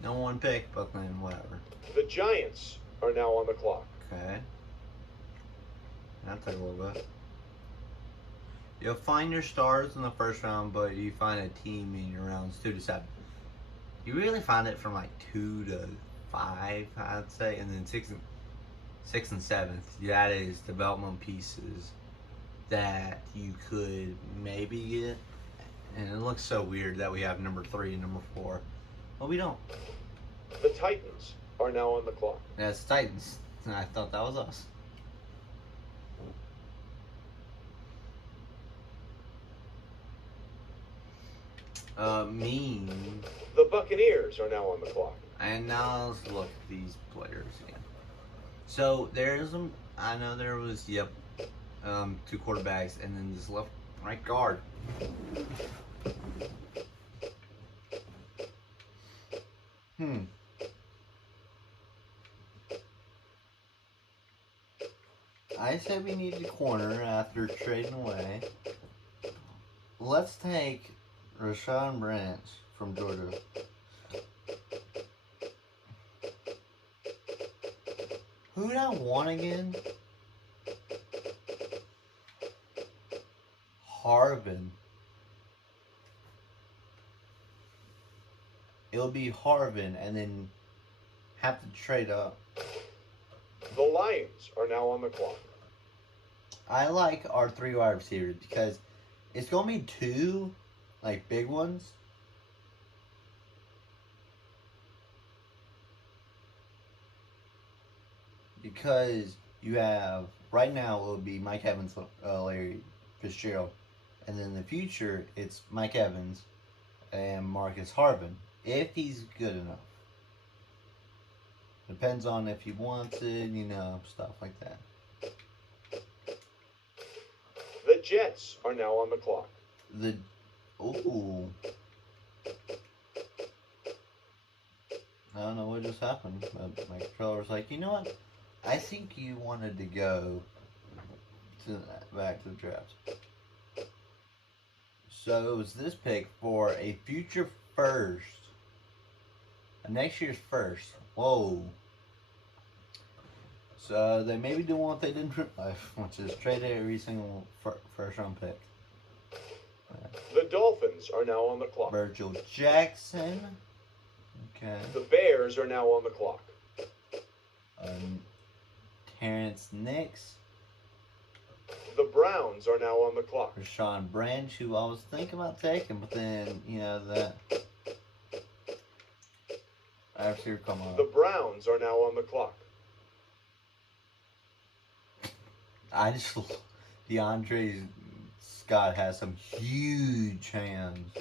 no one pick, but then whatever. The Giants are now on the clock. Okay. That took a little bit. You'll find your stars in the first round, but you find a team in your rounds 2 to 7. You really find it from like 2 to 5, I'd say, and then 6 and 7. That is development pieces that you could maybe get, and it looks so weird that we have number 3 and number 4, but we don't. The Titans are now on the clock. That's Titans. I thought that was us. Mean. The Buccaneers are now on the clock. And now let's look at these players again. So there's I know there was 2 quarterbacks and then this right guard. I said we need a corner after trading away. Let's take Rashawn Branch from Georgia. Who did I want again? Harvin. It'll be Harvin and then have to trade up. The Lions are now on the clock. I like our 3 wide receivers because it's going to be 2 like big ones. Because you have, right now it will be Mike Evans, Larry Fitzgerald. And then in the future, it's Mike Evans and Marcus Harvin, if he's good enough. Depends on if he wants it, stuff like that. The Jets are now on the clock. Ooh. I don't know what just happened, but my controller was like, you know what? I think you wanted to go back to the draft. So it was this pick for a future first. A next year's first. Whoa. So they maybe do what they did in real life, which is trade every single first round pick. The Dolphins are now on the clock. Virgil Jackson. Okay. The Bears are now on the clock. Terrence Nix. The Browns are now on the clock. Rashawn Branch, who I was thinking about taking, but then, that after come on. The Browns are now on the clock. DeAndre Scott has some huge hands.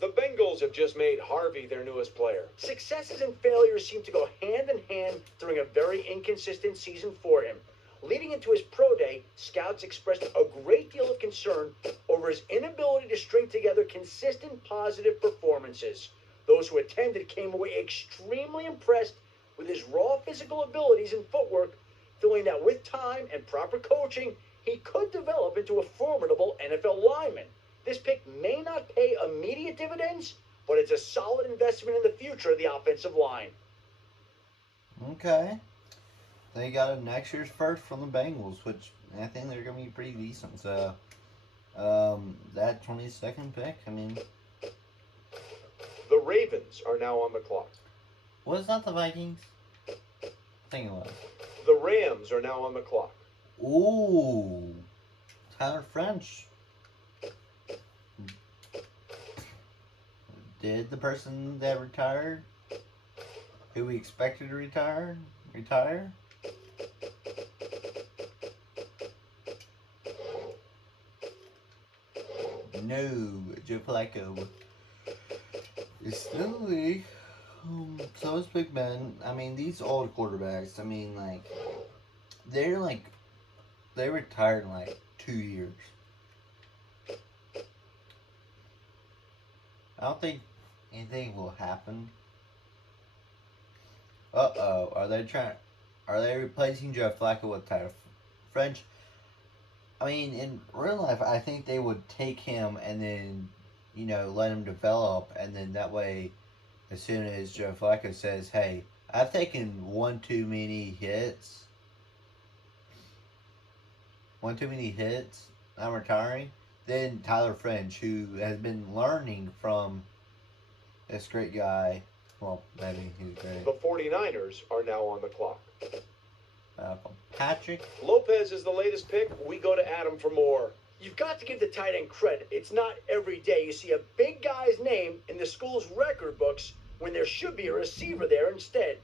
The Bengals have just made Harvey their newest player. Successes and failures seem to go hand in hand during a very inconsistent season for him. Leading into his pro day, scouts expressed a great deal of concern over his inability to string together consistent positive performances. Those who attended came away extremely impressed with his raw physical abilities and footwork, feeling that with time and proper coaching, he could develop into a formidable NFL lineman. This pick may not pay immediate dividends, but it's a solid investment in the future of the offensive line. Okay. They got a next year's first from the Bengals, which I think they're going to be pretty decent. So That 22nd pick. I mean, The Ravens are now on the clock. was that the Vikings? I think it was. The Rams are now on the clock. Ooh, Tyler French. Did the person that retired, who we expected to retire? No, Joe Flacco is still in the league. So is Big Ben. I mean, these old quarterbacks, I mean, like, they retired in like 2 years. I don't think anything will happen. Are they replacing Joe Flacco with Tyler French? I mean, in real life, I think they would take him and then, let him develop, and then that way, as soon as Joe Flacco says, "Hey, I've taken one too many hits, I'm retiring," then Tyler French, who has been learning from this great guy, well, maybe he's great. The 49ers are now on the clock. Patrick Lopez is the latest pick. We go to Adam for more. You've got to give the tight end credit. It's not every day you see a big guy's name in the school's record books when there should be a receiver there instead.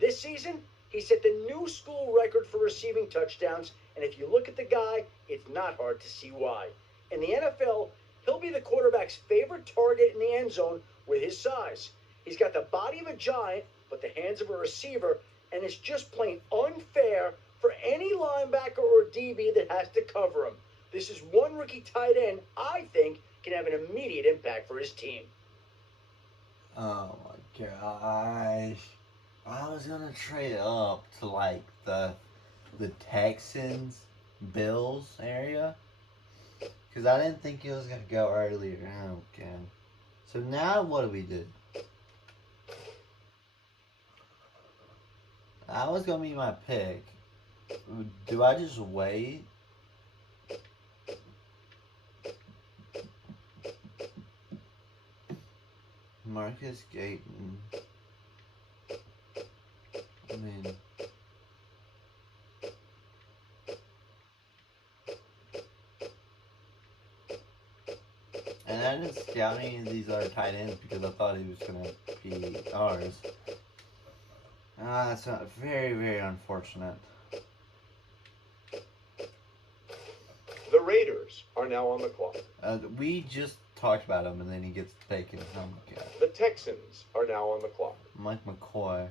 This season, he set the new school record for receiving touchdowns, and if you look at the guy, it's not hard to see why. In the NFL, he'll be the quarterback's favorite target in the end zone with his size. He's got the body of a giant, but the hands of a receiver, and it's just plain unfair for any linebacker or DB that has to cover him. This is one rookie tight end I think can have an immediate impact for his team. Oh my gosh. I was gonna trade up to like the Texans, Bills area, because I didn't think it was gonna go earlier. Okay. So now what do we do? That was gonna be my pick. Do I just wait? Marcus Gayton. I mean, and I didn't scout any of these other tight ends because I thought he was gonna be ours. That's not very, very unfortunate. The Raiders are now on the clock. We just talked about him, and then he gets taken. Oh my god. The Texans are now on the clock. Mike McCoy.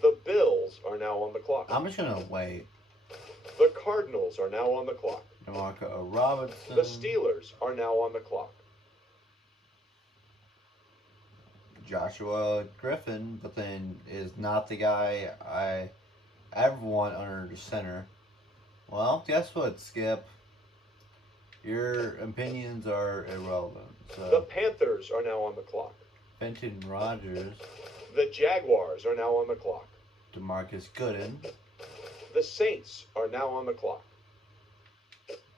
The Bills are now on the clock. I'm just gonna wait. The Cardinals are now on the clock. DeMarco Robinson. The Steelers are now on the clock. Joshua Griffin, but then is not the guy I ever want under the center. Well, guess what, Skip? Your opinions are irrelevant. The So, Panthers are now on the clock. Fenton Rogers, The Jaguars are now on the clock. DeMarcus Gooden. The Saints are now on the clock.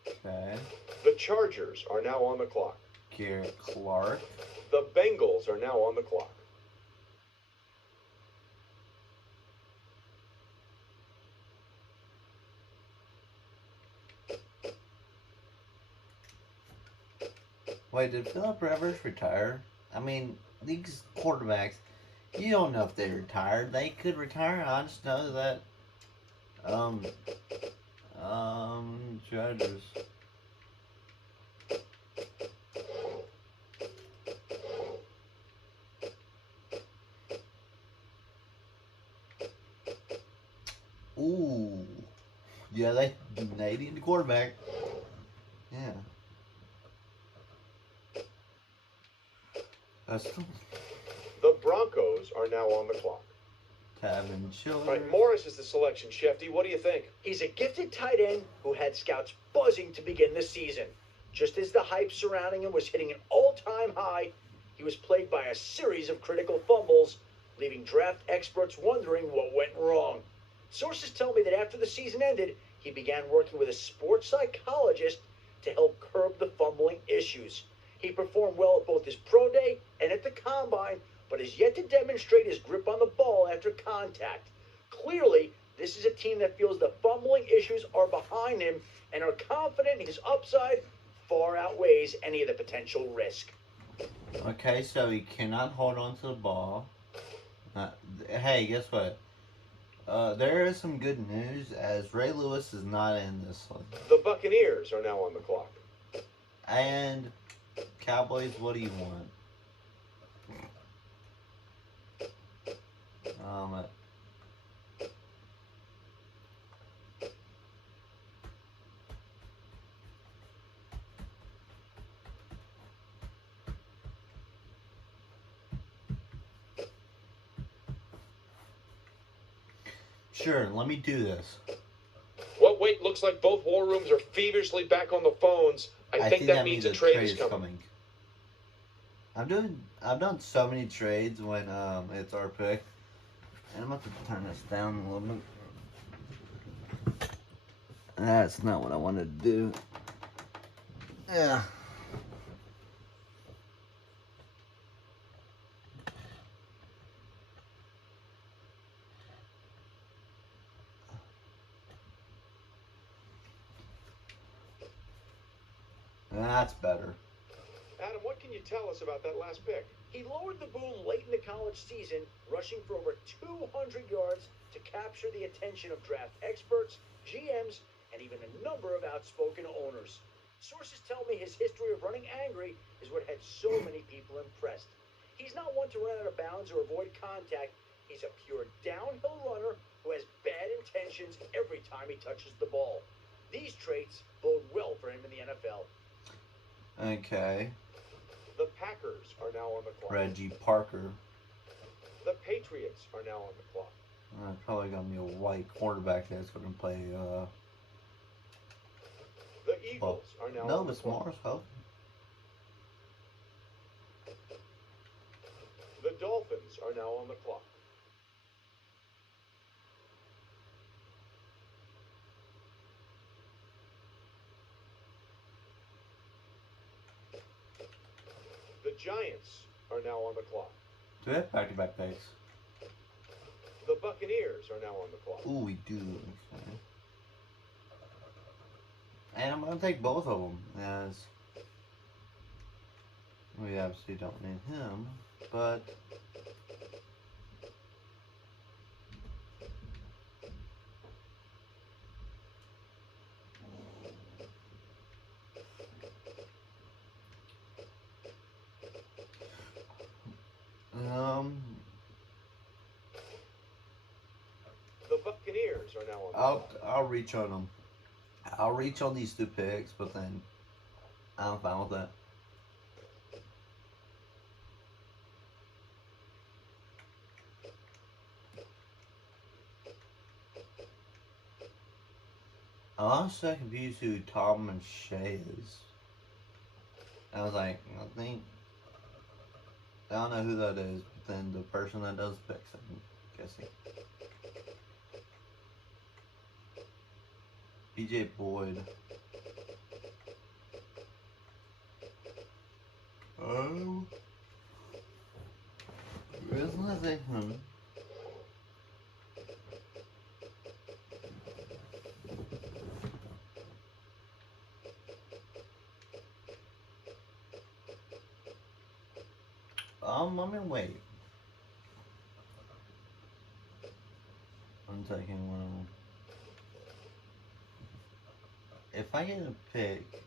Okay. The Chargers are now on the clock. Garrett Clark. The Bengals are now on the clock. Wait, did Philip Rivers retire? I mean, these quarterbacks, you don't know if they retired. They could retire. I just know that. Judges. Ooh. Yeah, they need the quarterback. Yeah. That's The Broncos are now on the clock. Tavin Childers. All right, Morris is the selection. Shefty, what do you think? He's a gifted tight end who had scouts buzzing to begin the season. Just as the hype surrounding him was hitting an all-time high, he was plagued by a series of critical fumbles, leaving draft experts wondering what went wrong. Sources tell me that after the season ended, he began working with a sports psychologist to help curb the fumbling issues. He performed well at both his pro day and at the combine, but has yet to demonstrate his grip on the ball after contact. Clearly, this is a team that feels the fumbling issues are behind him and are confident his upside far outweighs any of the potential risk. Okay, so he cannot hold on to the ball. Hey, guess what? There is some good news as Ray Lewis is not in this one. The Buccaneers are now on the clock. And Cowboys, what do you want? Sure, let me do this. Well, wait, looks like both war rooms are feverishly back on the phones. I think that means a trade is coming. I've done so many trades when it's our pick. And I'm about to turn this down a little bit. That's not what I wanted to do. Yeah. That's better. Adam, what can you tell us about that last pick? He lowered the boom late in the college season, rushing for over 200 yards to capture the attention of draft experts, GMs, and even a number of outspoken owners. Sources tell me his history of running angry is what had so many people impressed. He's not one to run out of bounds or avoid contact. He's a pure downhill runner who has bad intentions every time he touches the ball. These traits bode well for him in the NFL. Okay. The Packers are now on the clock. Reggie Parker. The Patriots are now on the clock. Probably gonna be a white quarterback that's gonna play. The Eagles are now on the clock. Morris, huh? The Dolphins are now on the clock. The Giants are now on the clock. Do we have back-to-back picks? The Buccaneers are now on the clock. Ooh, we do. Okay. And I'm gonna take both of them as we obviously don't need him, but The Buccaneers are now on the clock. I'll reach on them. I'll reach on these two picks, but then I'm fine with that. I'm also confused who Tom and Shay is. I was like, I don't know who that is, but then the person that does picks, I'm guessing. BJ Boyd. Where's my thing? Let me wait. I'm taking one of them. If I get a pick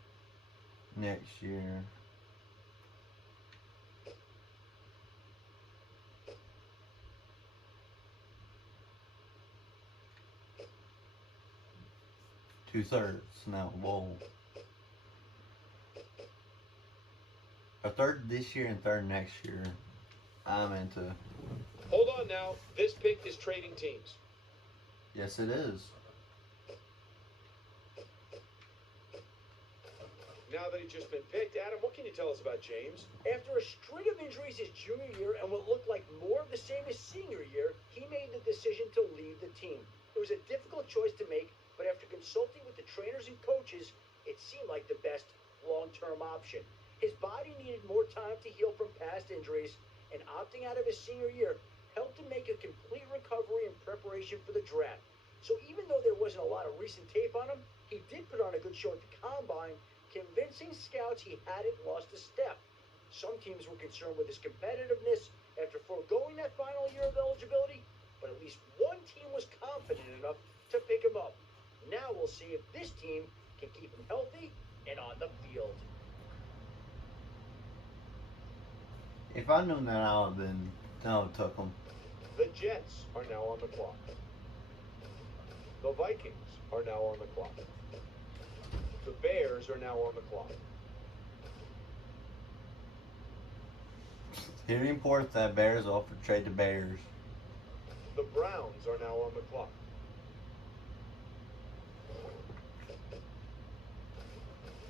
next year, two-thirds now, whoa. A third this year and third next year, I'm into. Hold on now. This pick is trading teams. Yes, it is. Now that he's just been picked, Adam, what can you tell us about James? After a string of injuries his junior year and what looked like more of the same as senior year, he made the decision to leave the team. It was a difficult choice to make, but after consulting with the trainers and coaches, it it seemed like the best long-term option. His body needed more time to heal from past injuries, and opting out of his senior year helped him make a complete recovery in preparation for the draft. So even though there wasn't a lot of recent tape on him, he did put on a good show at the combine, convincing scouts he hadn't lost a step. Some teams were concerned with his competitiveness after foregoing that final year of eligibility, but at least one team was confident enough to pick him up. Now we'll see if this team can keep him healthy and on the field. If I knew that, I would have took him. The Jets are now on the clock. The Vikings are now on the clock. The Bears are now on the clock. Here imports that Bears offer trade the Bears. The Browns are now on the clock.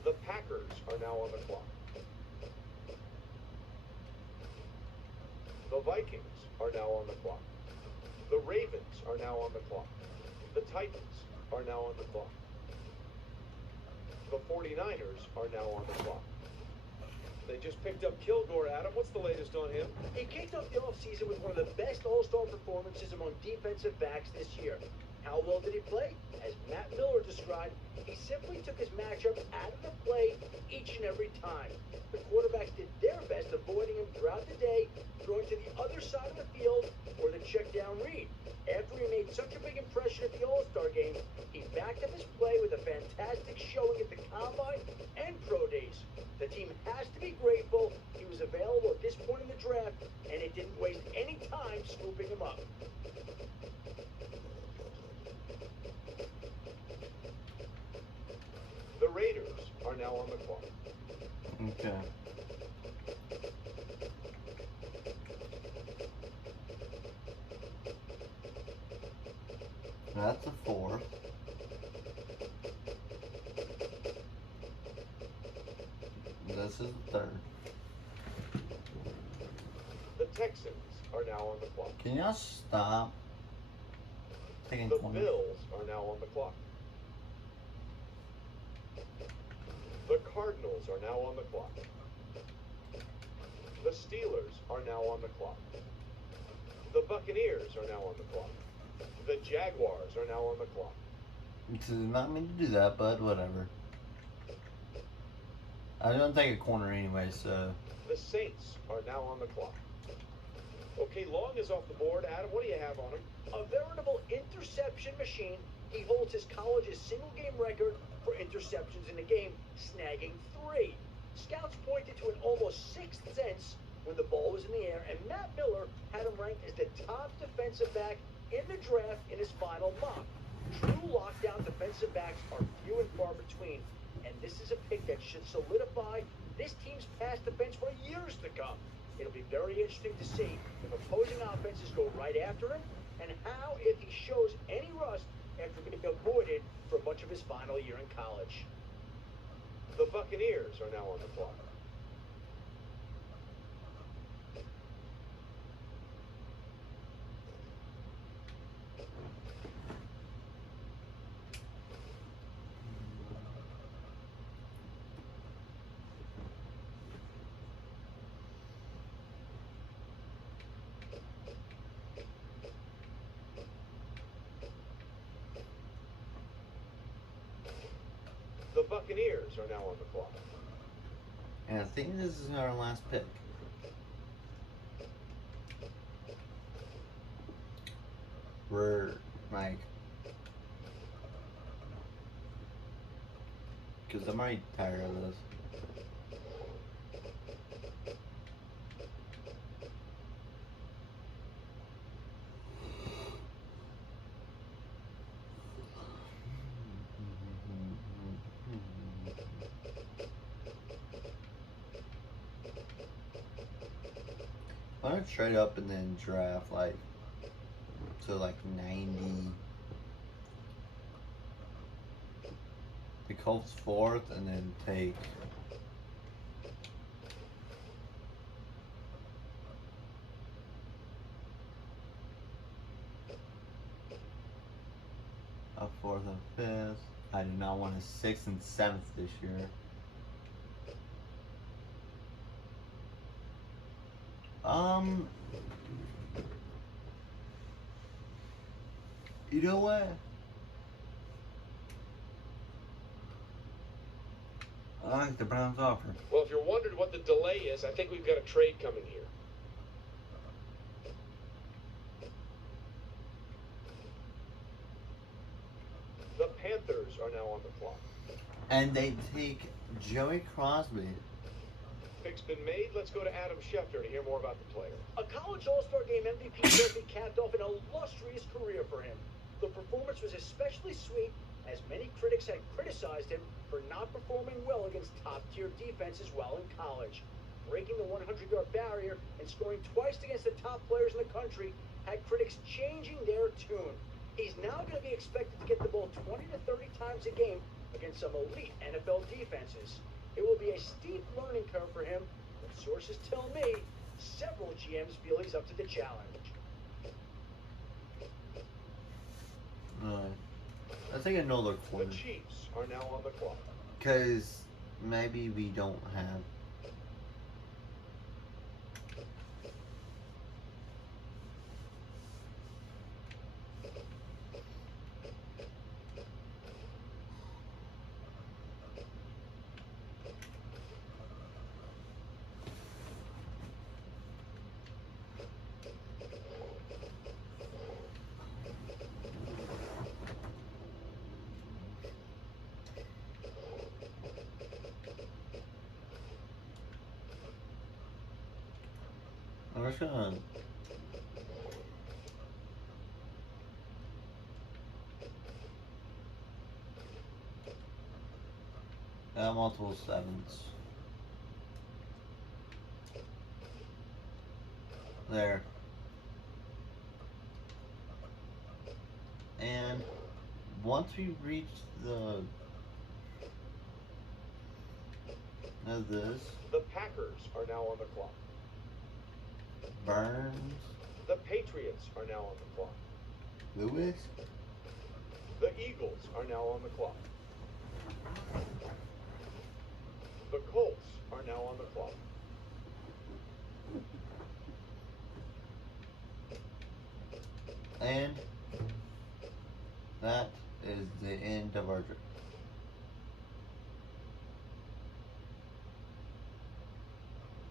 The Packers are now on the clock. The Vikings are now on the clock. The Ravens are now on the clock. The Titans are now on the clock. The 49ers are now on the clock. They just picked up Kilgore, Adam. What's the latest on him? He kicked off the offseason with one of the best all-star performances among defensive backs this year. How well did he play? As Matt Miller described, he simply took his matchup out of the play each and every time. The quarterbacks did their best avoiding him throughout the day, throwing to the other side of the field or the check down read. After he made such a big impression at the All-Star game, he backed up his play with a fantastic showing at the Combine and Pro Days. The team has to be grateful he was available at this point in the draft, and it didn't waste any time scooping him up. The Raiders are now on the clock. Okay. That's a 4. This is the 3rd. The Texans are now on the clock. Can y'all stop taking The corners? Bills are now on the clock. The Cardinals are now on the clock. The Steelers are now on the clock. The Buccaneers are now on the clock. The Jaguars are now on the clock. Did not mean to do that, but whatever. I was gonna take a corner anyway, so. The Saints are now on the clock. Okay, Long is off the board. Adam, what do you have on him? A veritable interception machine, he holds his college's single-game record for interceptions in a game, snagging 3. Scouts pointed to an almost 6th sense when the ball was in the air, and Matt Miller had him ranked as the top defensive back in the draft in his final mock. True lockdown defensive backs are few and far between, and this is a pick that should solidify this team's pass defense for years to come. It'll be very interesting to see if opposing offenses go right after him, and how if he shows any rust after being avoided for much of his final year in college. The Buccaneers are now on the clock. The Buccaneers are now on the clock. And I think this is our last pick. We're like, because I'm already tired of this. I'm gonna trade up and then draft like to like 90. The Colts 4th and then take a 4th and 5th. I do not want a 6th and 7th this year. You know what? I like the Browns offer. Well, if you're wondering what the delay is, I think we've got a trade coming here. The Panthers are now on the clock. And they take Joey Crosby. Pick's been made. Let's go to Adam Schefter to hear more about the player. A college All-Star Game MVP trophy capped off an illustrious career for him. The performance was especially sweet, as many critics had criticized him for not performing well against top-tier defenses while in college. Breaking the 100-yard barrier and scoring twice against the top players in the country had critics changing their tune. He's now going to be expected to get the ball 20 to 30 times a game against some elite NFL defenses. It will be a steep learning curve for him, but sources tell me several GMs feel he's up to the challenge. I think another The corner. Chiefs are now on the clock. Because maybe we don't have. I'm just gonna. Multiple 7s. There. And once we reach the this The Packers are now on the clock. Burns, The Patriots are now on the clock. Lewis, The Eagles are now on the clock. The Colts are now on the clock. and that is the end of our trip.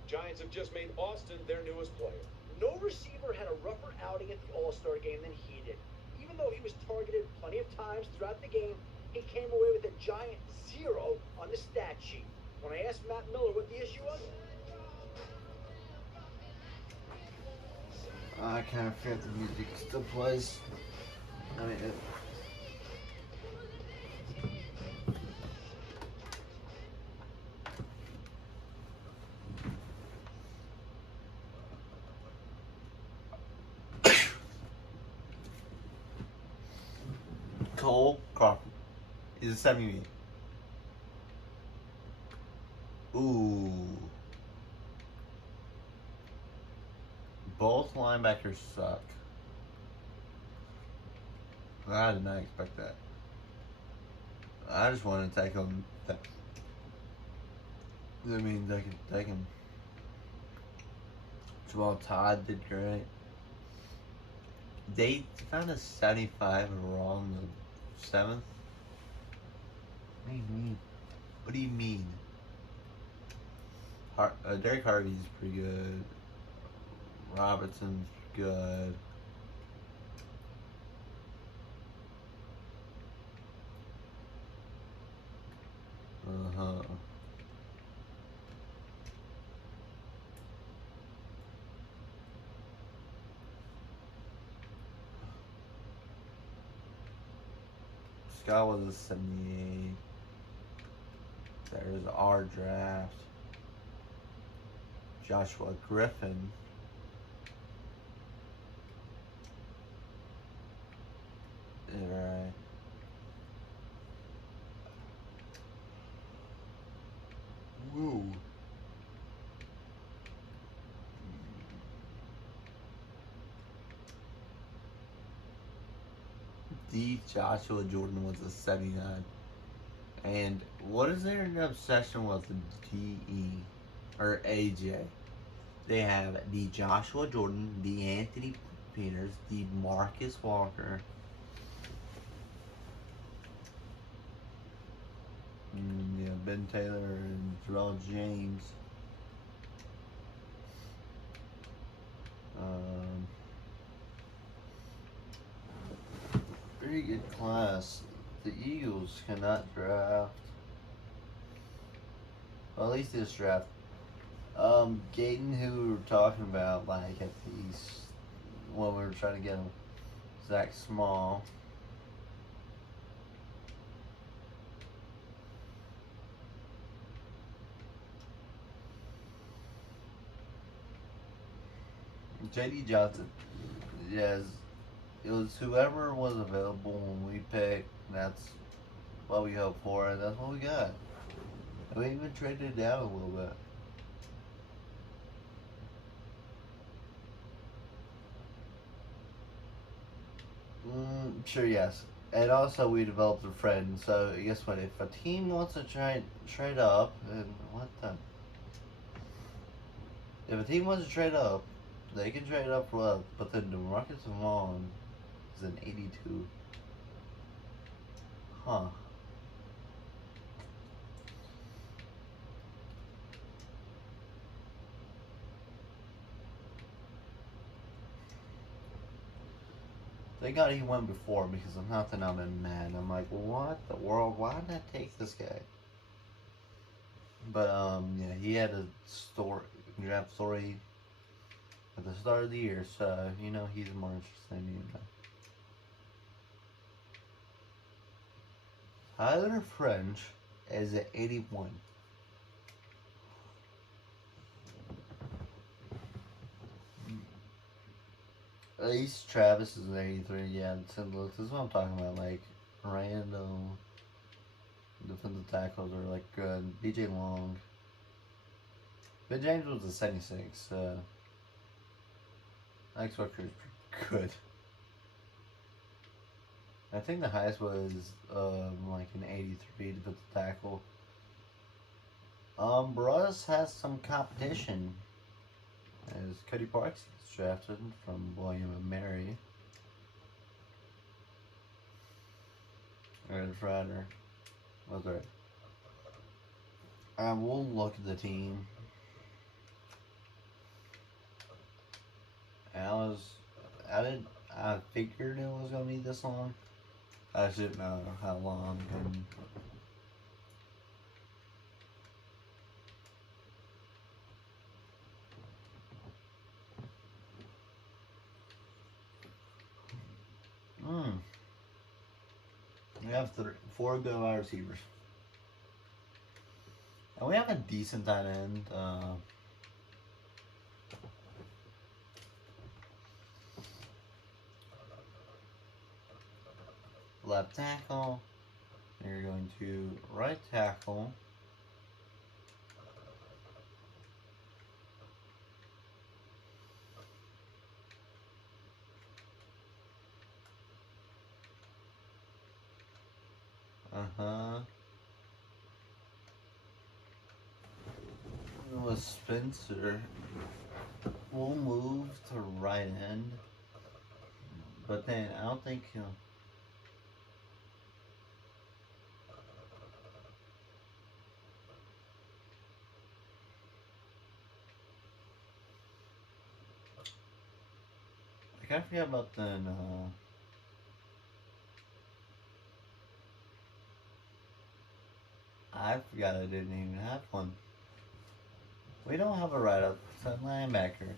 Giants have just made Austin their newest player. No receiver had a rougher outing at the All-Star Game than he did. Even though he was targeted plenty of times throughout the game, he came away with a giant 0 on the stat sheet. When I asked Matt Miller what the issue was, I kind of forget the music still plays. I mean, Cole Crawford is a 70. Ooh. Both linebackers suck. I did not expect that. I just wanted to take them. I mean, they can. Jamal Todd did great. They found a 75 wrong the 7th. What do you mean? What do you mean? Derek Harvey's pretty good. Robertson's good. Scott was a 78. There's our draft. Joshua Griffin. Right. Woo. The Joshua Jordan was a 79. And what is their obsession with DE or AJ? They have the Joshua Jordan, the Anthony Peters, the Marcus Walker, yeah, Ben Taylor and Terrell James. Very good class. The Eagles cannot draft. Well, at least this draft. Gayton, who we were talking about, like at these when we were trying to get him, Zach Small. JD Johnson. Yes, it was whoever was available when we picked. That's what we hoped for, and that's what we got. We even traded it down a little bit. Sure, yes. And also, we developed a friend. So guess what? If a team wants to trade up, and what the? If a team wants to trade up, they can trade up for us. But then DeMarcus Vaughn is an 82. Huh. Thank God he went before because I'm not that I'm mad. I'm like, what the world? Why did I take this guy? But yeah, he had a draft story at the start of the year, so you know he's more interesting than you know. Tyler French is at 81. At least Travis is an 83. Yeah, this is what I'm talking about. Like random defensive tackles are like good. BJ Long. Ben James was a 76. Alex Walker is pretty good. I think the highest was like an 83 defensive tackle. Bruss has some competition. As Cody Parks gets drafted from William and Mary. Red Rider. Was right. We'll look at the team. I figured it was gonna be this long. I just didn't know how long. We have 4 good wide receivers. And we have a decent tight end. Left tackle. You're going to right tackle. With Spencer, we'll move to right end. But then I don't think he'll. I kind of forgot about then. I forgot I didn't even have one. We don't have a right outside linebacker.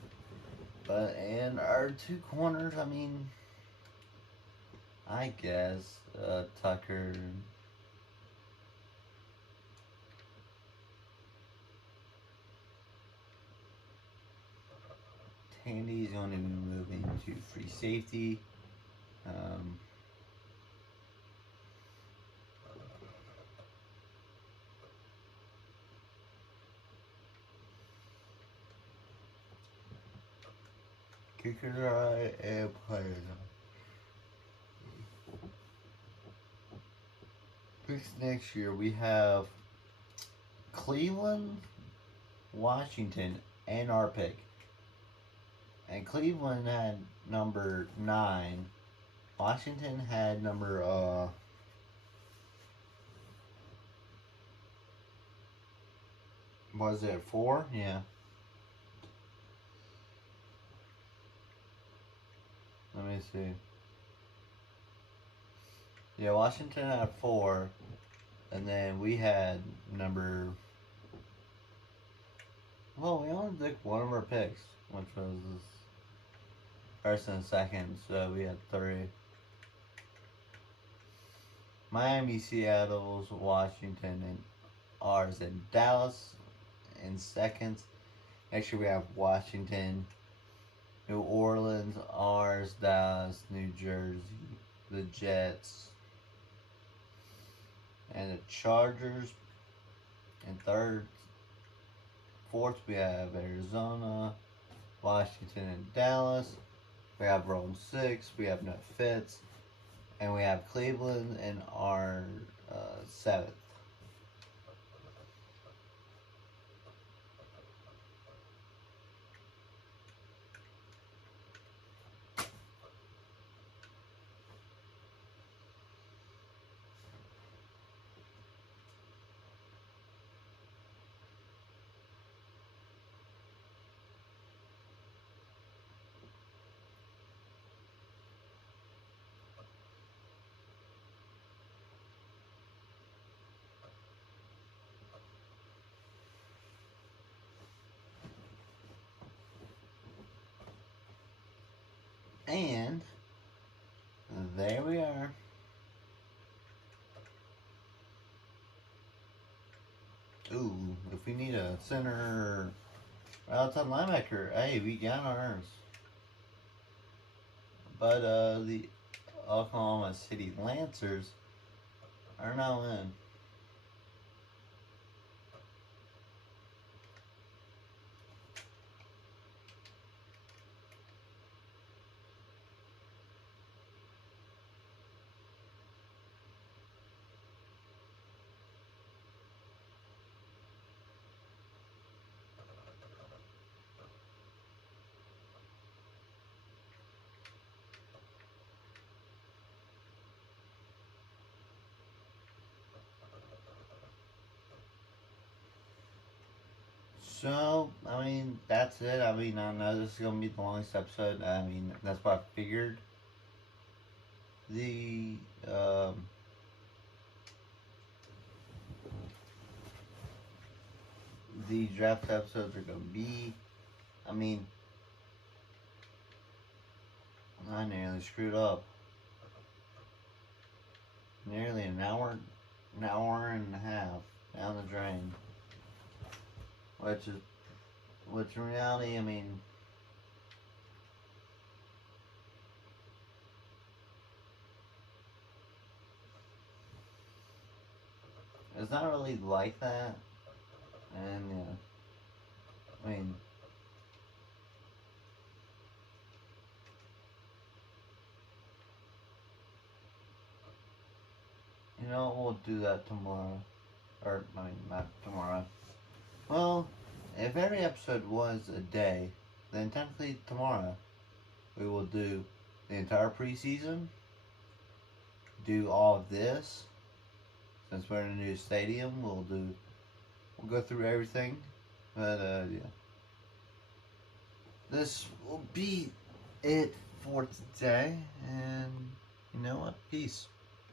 But, and our 2 corners, I mean, I guess, Tucker. Tandy's going to be moving to free safety. Kicker right and player. picks next year, we have Cleveland, Washington, and our pick. And Cleveland had number 9. Washington had number was it 4? Yeah. Let me see. Yeah, Washington had 4, and then we had number. Well, we only took one of our picks, which was first and second, so we had 3. Miami, Seattle, Washington, and ours, and Dallas in seconds. Actually, we have Washington, New Orleans, ours, Dallas, New Jersey, the Jets, and the Chargers. And fourth, we have Arizona, Washington, and Dallas. We have Rome 6. We have no fits. And we have Cleveland in our 7th. And there we are. Ooh, if we need a center or outside linebacker, hey, we got ours. But the Oklahoma City Lancers are now in. So, I mean, that's it. I mean, I know this is going to be the longest episode. I mean, that's what I figured. The, the draft episodes are going to be. I mean, I nearly screwed up. Nearly an hour and a half down the drain. Which in reality, I mean, it's not really like that. And, yeah, I mean, you know, we'll do that tomorrow. Or, I mean, not tomorrow. Well, if every episode was a day, then technically tomorrow we will do the entire preseason, do all of this. Since we're in a new stadium, we'll go through everything. But yeah, this will be it for today. And you know what? Peace.